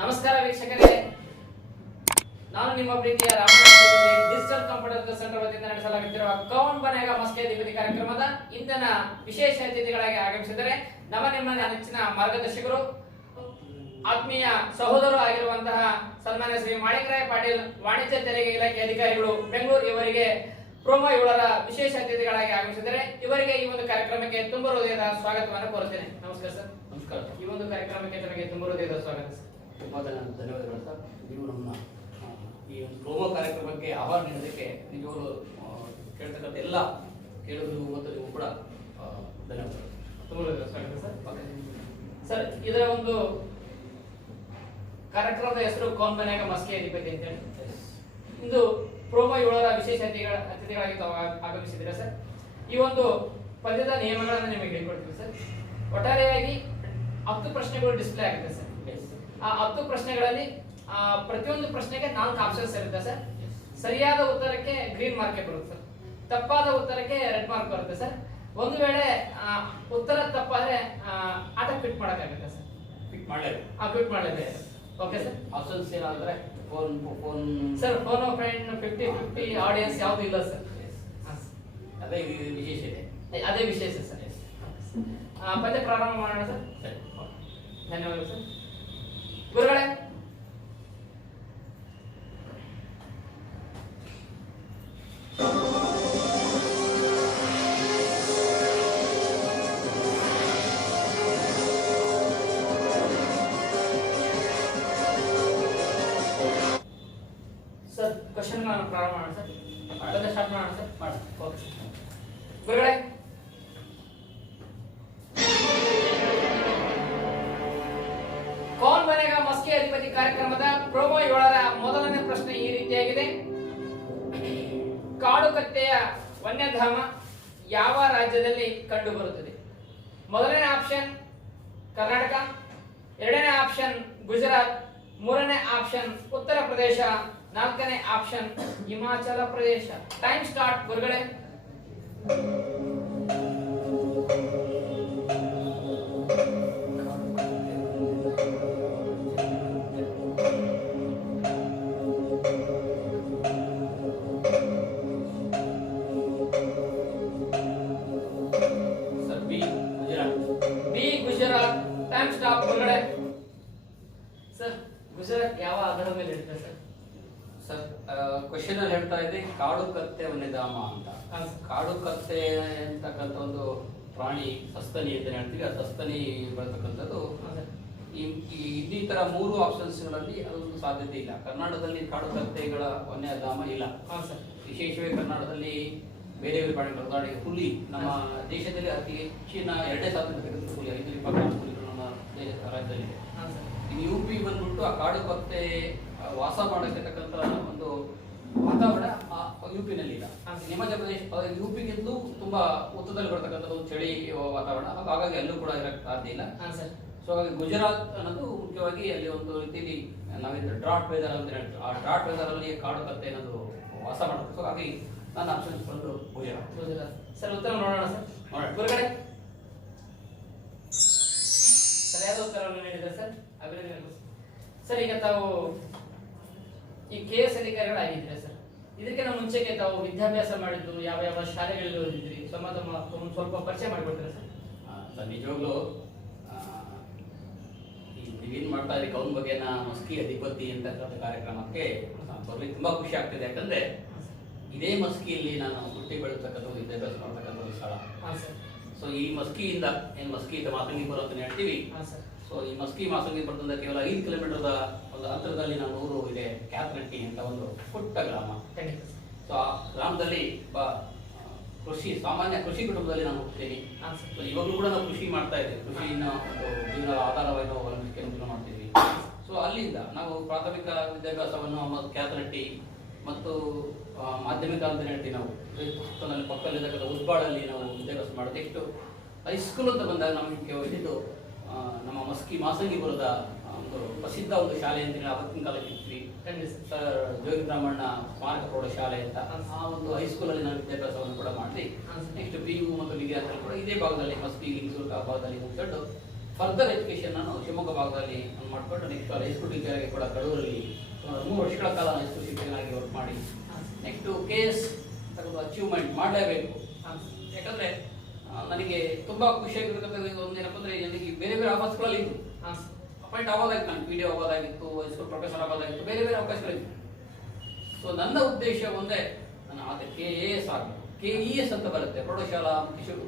ನಮಸ್ಕಾರ ವೀಕ್ಷಕರೇ, ನಾನು ನಿಮ್ಮ ಪ್ರೀತಿಯ ರಾಮನಾಥ್ ಡಿಜಿಟಲ್ ಕಂಪ್ಯೂಟರ್ ಸೆಂಟರ್ ವತಿಯಿಂದ ನಡೆಸಲಾಗುತ್ತಿರುವ ಕೌನ್ ಬನೇಗಾ ಮಸ್ಕೆ ಅಧಿಪತಿ ಕಾರ್ಯಕ್ರಮದ ಇಂದಿನ ವಿಶೇಷ ಅತಿಥಿಗಳಾಗಿ ಆಗಮಿಸಿದರೆ ನಿಮ್ಮ ನೆಚ್ಚಿನ ಮಾರ್ಗದರ್ಶಕರು ಆತ್ಮೀಯ ಸಹೋದರರು ಆಗಿರುವಂತಹ ಸನ್ಮಾನ್ಯ ಶ್ರೀ ಮಾಣಿಕರಾಯ ಪಾಟೀಲ್ ವಾಣಿಜ್ಯ ತೆರಿಗೆ ಇಲಾಖೆ ಅಧಿಕಾರಿಗಳು ಬೆಂಗಳೂರು. ಇವರಿಗೆ ಪ್ರೋಮೋ 7ರ ವಿಶೇಷ ಅತಿಥಿಗಳಾಗಿ ಆಗಮಿಸಿದರೆ ಇವರಿಗೆ ಈ ಒಂದು ಕಾರ್ಯಕ್ರಮಕ್ಕೆ ತುಂಬ ಹೃದಯದ ಸ್ವಾಗತವನ್ನು ಕೋರುತ್ತೇನೆ. ನಮಸ್ಕಾರ ಸರ್. ನಮಸ್ಕಾರ. ಈ ಒಂದು ಕಾರ್ಯಕ್ರಮಕ್ಕೆ ತಮಗೆ ತುಂಬ ಹೃದಯದ ಸ್ವಾಗತ ಸರ್. ತುಂಬಾ ಧನ್ಯವಾದಗಳು ಸರ್. ನೀವು ನಮ್ಮ ಈ ಒಂದು ಪ್ರೋಮೋ ಕಾರ್ಯಕ್ರಮಕ್ಕೆ ಆಹ್ವಾನ ನೀಡೋದಕ್ಕೆ ನಿಜವಾಗ್ಲೂ ಕೇಳ್ತಕ್ಕಂಥ ಎಲ್ಲ ಕೇಳುವುದು ಮತ್ತು ನೀವು ಕೂಡ ಧನ್ಯವಾದಗಳು. ತುಂಬ ಸ್ವಾಗತ ಸರ್. ಸರ್, ಇದರ ಒಂದು ಕಾರ್ಯಕ್ರಮದ ಹೆಸರು ಕೌನ್ ಬನೇಗಾ ಮಸ್ಕೆ ಅಧಿಪತಿ ಅಂತ ಹೇಳಿ. ಇಂದು ಪ್ರೋಮೋ 7ರ ವಿಶೇಷ ಅತಿಥಿಗಳಾಗಿ ತಾವು ಆಗಮಿಸಿದ್ದೀರಾ ಸರ್. ಈ ಒಂದು ಪದ್ಯದ ನಿಯಮಗಳನ್ನು ನಿಮಗೆ ಹೇಳ್ಕೊಡ್ತೀವಿ ಸರ್. ಒಟ್ಟಾರೆಯಾಗಿ 10 ಪ್ರಶ್ನೆಗಳು ಡಿಸ್ಪ್ಲೇ ಆಗುತ್ತೆ ಸರ್. ಆ 10 ಪ್ರಶ್ನೆಗಳಲ್ಲಿ ಪ್ರತಿಯೊಂದು ಪ್ರಶ್ನೆಗೆ 4 ಆಪ್ಷನ್ಸ್ ಇರುತ್ತೆ ಸರ್. ಸರಿಯಾದ ಉತ್ತರಕ್ಕೆ ಗ್ರೀನ್ ಮಾರ್ಕ್ ಬರುತ್ತೆ ಸರ್. ತಪ್ಪಾದ ಉತ್ತರಕ್ಕೆ ರೆಡ್ ಮಾರ್ಕ್ ಬರುತ್ತೆ ಸರ್. ಒಂದು ವೇಳೆ ಉತ್ತರ ತಪ್ಪಾದ್ರೆ ಆಟ ಕ್ವಿಟ್ ಮಾಡಕ್ಕಾಗುತ್ತೆ ಸರ್. ಕ್ವಿಟ್ ಮಾಡಲೇಬೇಕು. ಕ್ವಿಟ್ ಮಾಡಲೇಬೇಕು. Okay sir. ಆಪ್ಷನ್ಸ್ ಏನಾದ್ರೆ phone sir, phone friend 50-50 audience ಯಾವುದು ಇಲ್ಲ ಸರ್. ಅದೇ ವಿಶೇಷ ಇದೆ. ಅದೇ ವಿಶೇಷ ಸರ್. ಪದ್ಯ ಪ್ರಾರಂಭ ಮಾಡೋಣ ಸರ್. ಸರಿ, ಧನ್ಯವಾದ ಸರ್. ಗುರುಗಳೇ, ಸರ್ ಕ್ವಶನ್ ಪ್ರಾರಂಭ ಮಾಡೋಣ ಸರ್. ಪದ್ಯ ಸ್ಟಾರ್ಟ್ ಮಾಡೋಣ ಸರ್. ಮಾಡಿ. Okay sir. ಗುರುಗಳೇ, ಕೌನ್ ಬನೇಗಾ ಮಸ್ಕೆ ಅಧಿಪತಿ ಕಾರ್ಯಕ್ರಮದ ಪ್ರೋಮೋ 7ರ ಮೊದಲನೇ ಪ್ರಶ್ನೆ ಈ ರೀತಿಯಾಗಿದೆ. ಕಾಡುಕತ್ತೆಯ ವನ್ಯಧಾಮ ಯಾವ ರಾಜ್ಯದಲ್ಲಿ ಕಂಡು ಬರುತ್ತದೆ? ಮೊದಲನೇ ಆಪ್ಷನ್ ಕರ್ನಾಟಕ, ಎರಡನೇ ಆಪ್ಷನ್ ಗುಜರಾತ್, ಮೂರನೇ ಆಪ್ಷನ್ ಉತ್ತರ ಪ್ರದೇಶ, ನಾಲ್ಕನೇ option Himachal Pradesh. Time start ಗುರುಗಳೇ. Sir, B Gujarat. B Gujarat. Time stop ಗುರುಗಳೇ. ಸರ್, ಗುಜರಾತ್ ಯಾವ ಆಧಾರದ ಮೇಲೆ ಇರುತ್ತೆ ಸರ್? ಸರ್, ಕ್ವಶನ್ ಅಲ್ಲಿ ಹೇಳ್ತಾ ಇದೆ ಕಾಡು ಕತ್ತೆ ವನ್ಯಧಾಮ ಅಂತ. ಕಾಡು ಕತ್ತೆ ಅಂತಕ್ಕಂಥ ಒಂದು ಪ್ರಾಣಿ ಸಸ್ತನಿ ಅಂತ ಹೇಳ್ತೀವಿ. ಆ ಸಸ್ತನಿ ಬರ್ತಕ್ಕಂಥದ್ದು ಇನ್ನಿತರ 3 ಆಪ್ಷನ್ಸ್ಗಳಲ್ಲಿ ಅದೊಂದು ಸಾಧ್ಯತೆ ಇಲ್ಲ. ಕರ್ನಾಟಕದಲ್ಲಿ ಕಾಡು ಕತ್ತೆಗಳ ವನ್ಯಧಾಮ ಇಲ್ಲ. ವಿಶೇಷವೇ ಕರ್ನಾಟಕದಲ್ಲಿ ಬೇರೆ ಬೇರೆ ಪ್ರಾಣಿಗಳು, ಉದಾಹರಣೆಗೆ ಹುಲಿ. ನಮ್ಮ ದೇಶದಲ್ಲಿ ಅತಿ ಹೆಚ್ಚಿನ 2ನೇ ಸ್ಥಾನದಲ್ಲಿರ್ತಕ್ಕಂಥ ಹುಲಿ, 524 ಹುಲಿಗಳು ನಮ್ಮ ರಾಜ್ಯದಲ್ಲಿದೆ. ಇನ್ನು UP ಬಂದ್ಬಿಟ್ಟು ಆ ಕಾಡು ಕತ್ತೆ ವಾಸ ಮಾಡತಕ್ಕಂಥ ಒಂದು ವಾತಾವರಣ UP ನಲ್ಲಿ ಇಲ್ಲ. ಹಿಮಾಚಲ ಪ್ರದೇಶ UP-ಗಿಂತಲೂ ತುಂಬಾ ಉತ್ತರದಲ್ಲಿ ಬರ್ತಕ್ಕಂಥ ಒಂದು ಚಳಿ ವಾತಾವರಣ, ಹಾಗಾಗಿ ಅಲ್ಲೂ ಕೂಡ ಇರಕ್ಕೆ ಸಾಧ್ಯ ಇಲ್ಲ. ಸೊ ಹಾಗಾಗಿ ಗುಜರಾತ್ ಅನ್ನೋದು ಮುಖ್ಯವಾಗಿ ಅಲ್ಲಿ ಒಂದು ರೀತಿಯಲ್ಲಿ ನಾವಿಂದ ಡ್ರಾಟ್ ವೆದರ್ ಅಂತ ಹೇಳ್ತೀವಿ. ಆ ಡ್ರಾಟ್ ವೆದರ್ ಅಲ್ಲಿ ಕಾಡು ಕತ್ತೆ ಅನ್ನೋದು ವಾಸ ಮಾಡುತ್ತೆ. ಸೊ ಹಾಗಾಗಿ ನನ್ನ ಆಪ್ಷನ್ಸ್ ಬಂದು ಗುಜರಾತ್. ಸರ್, ಉತ್ತರ ನೋಡೋಣ ಸರ್. ಗುರುಗಳೇ, ಸರಿಯಾದ ಉತ್ತರವನ್ನು ನೀಡಿದ್ದಾರೆ ಸರ್. ಅಭಿನಂದನೆಗಳು ಸರ್. ಈಗ ತಾವು ಈ KS ಅಧಿಕಾರಿಗಳಾಗಿದ್ದೀರಾ ಸರ್. ಇದಕ್ಕಿಂತ ಮುಂಚೆಗೆ ತಾವು ವಿದ್ಯಾಭ್ಯಾಸ ಮಾಡಿದ್ದು ಯಾವ ಯಾವ ಶಾಲೆಗಳಲ್ಲಿ ಓದಿದ್ರಿ? ಸ್ವಲ್ಪ ಪರಿಚಯ ಮಾಡಿಕೊಡ್ತೀರಾ ಸರ್? ಸರ್, ನಿಜವಾಗ್ಲೂ ನೀವೇನು ಮಾಡ್ತಾ ಇದ್ದೀರಿ ಕೌನ್ ಬನೇಗಾ ಮಸ್ಕೆ ಅಧಿಪತಿ ಅಂತಕ್ಕಂಥ ಕಾರ್ಯಕ್ರಮಕ್ಕೆ ಬರಲಿಕ್ಕೆ ತುಂಬಾ ಖುಷಿ ಆಗ್ತಿದೆ. ಯಾಕಂದ್ರೆ ಇದೇ ಮಸ್ಕಿಯಲ್ಲಿ ನಾನು ಹುಟ್ಟಿ ಬೆಳೆತಕ್ಕಂಥ ವಿದ್ಯಾಭ್ಯಾಸ ಮಾಡ್ತಕ್ಕಂಥ ಒಂದು ಸ್ಥಳ. ಸೊ ಈ ಮಸ್ಕಿಯಿಂದ ಏನು ಮಸ್ಕಿಯಿಂದ ಮಾಸಂಗಿಪುರ ಅಂತ ಹೇಳ್ತೀವಿ. ಸೊ ಈ ಮಸ್ಕಿ ಮಾಸಂಗಿಪುರದಿಂದ ಕೇವಲ 5 ಕಿಲೋಮೀಟರ್ ಒಂದು ಅಂತರದಲ್ಲಿ ನಮ್ಮ ಊರು ಇದೆ, ಕ್ಯಾತ್ನಟ್ಟಿ ಅಂತ ಒಂದು ಪುಟ್ಟ ಗ್ರಾಮ. ಸೊ ಆ ಗ್ರಾಮದಲ್ಲಿ ಸಾಮಾನ್ಯ ಕೃಷಿ ಕುಟುಂಬದಲ್ಲಿ ನಾನು ಹುಟ್ಟಿದ್ದೀನಿ. ಸೊ ಇವಾಗಲೂ ಕೂಡ ನಾವು ಕೃಷಿ ಮಾಡ್ತಾ ಇದ್ದೀವಿ. ಕೃಷಿನ ಒಂದು ಜೀವನ ಆಧಾರವಾಗಿ ನಾವು ಅವಲಂಬಿಕೆಯನ್ನು ಮಾಡ್ತಿದ್ವಿ. ಸೊ ಅಲ್ಲಿಂದ ನಾವು ಪ್ರಾಥಮಿಕ ವಿದ್ಯಾಭ್ಯಾಸವನ್ನು ಕ್ಯಾತ್ನಟ್ಟಿ ಮತ್ತು ಮಾಧ್ಯಮಿಕ ಅಂತ ಹೇಳ್ತೀವಿ ನಾವು ಪಕ್ಕದಲ್ಲಿರ್ತಕ್ಕಂಥ ಉದ್ಬಾಳಲ್ಲಿ ನಾವು ವಿದ್ಯಾಭ್ಯಾಸ ಮಾಡೋದು. ನೆಕ್ಸ್ಟ್ ಹೈಸ್ಕೂಲ್ ಅಂತ ಬಂದಾಗ ನಮಗೆ ಹೋಗಿದ್ದು ನಮ್ಮ ಮಸ್ಕಿ ಮಾಸಂಗಿಪುರದ ಒಂದು ಪ್ರಸಿದ್ಧ ಒಂದು ಶಾಲೆ ಅಂತ ಹೇಳಿ ಅವತ್ತಿನ ಕಾಲಕ್ಕೆ ಇದ್ವಿ. ಸರ್ ಜೋಗಿ ಬ್ರಾಹ್ಮಣ ಸ್ಮಾರಕ ಪ್ರೌಢಶಾಲೆ ಅಂತ ಆ ಒಂದು ಹೈಸ್ಕೂಲಲ್ಲಿ ನಾನು ವಿದ್ಯಾಭ್ಯಾಸವನ್ನು ಕೂಡ ಮಾಡಿ ನೆಕ್ಸ್ಟ್ PU ಮತ್ತು ಡಿಗ್ರಿ ಅಂತ ಕೂಡ ಇದೇ ಭಾಗದಲ್ಲಿ ಮಸ್ಕಿ ಲಿಂಗಸೂರು ಆ ಭಾಗದಲ್ಲಿ ಮುಗಿಸ್ಕೊಂಡು ಫರ್ದರ್ ಎಜುಕೇಶನ್ ನಾನು ಶಿವಮೊಗ್ಗ ಭಾಗದಲ್ಲಿ ಮಾಡ್ಕೊಂಡು ನೆಕ್ಸ್ಟ್ ಹೈಸ್ಕೂಲ್ ಟೀಚರ್ ಆಗಿ ಕೂಡ ಕಡೂರಲ್ಲಿ 3 ವರ್ಷಗಳ ಕಾಲ ಹೈಸ್ಕೂಲ್ ಶಿಕ್ಷಕನಾಗಿ ವರ್ಕ್ ಮಾಡಿ ನೆಕ್ಸ್ಟ್ KS ಅಚೀವ್ಮೆಂಟ್ ಮಾಡಲೇಬೇಕು. ಯಾಕಂದ್ರೆ ನನಗೆ ತುಂಬಾ ಖುಷಿಯಾಗಿರ್ತಕ್ಕಂಥ ಒಂದೇನಪ್ಪ ಅಂದ್ರೆ ನನಗೆ ಬೇರೆ ಬೇರೆ ಆಫರ್ಸ್ಗಳಲ್ಲಿ ಇತ್ತು, ಅಪಾಯಿಂಟ್ ಆಗೋದಾಗಿತ್ತು, ನಾನು PDO ಆಗೋದಾಗಿತ್ತು, ಹೈಸ್ಕೂಲ್ ಪ್ರೊಫೆಸರ್ ಆಗೋದಾಗಿತ್ತು, ಬೇರೆ ಬೇರೆ ಅವಕಾಶಗಳಿತ್ತು. ಸೊ ನನ್ನ ಉದ್ದೇಶ ಒಂದೇ, ನಾನು ಆದ KAS ಆಗಬೇಕು. KES ಅಂತ ಬರುತ್ತೆ, ಪ್ರೌಢಶಾಲಾ ಕಿಶೋರ್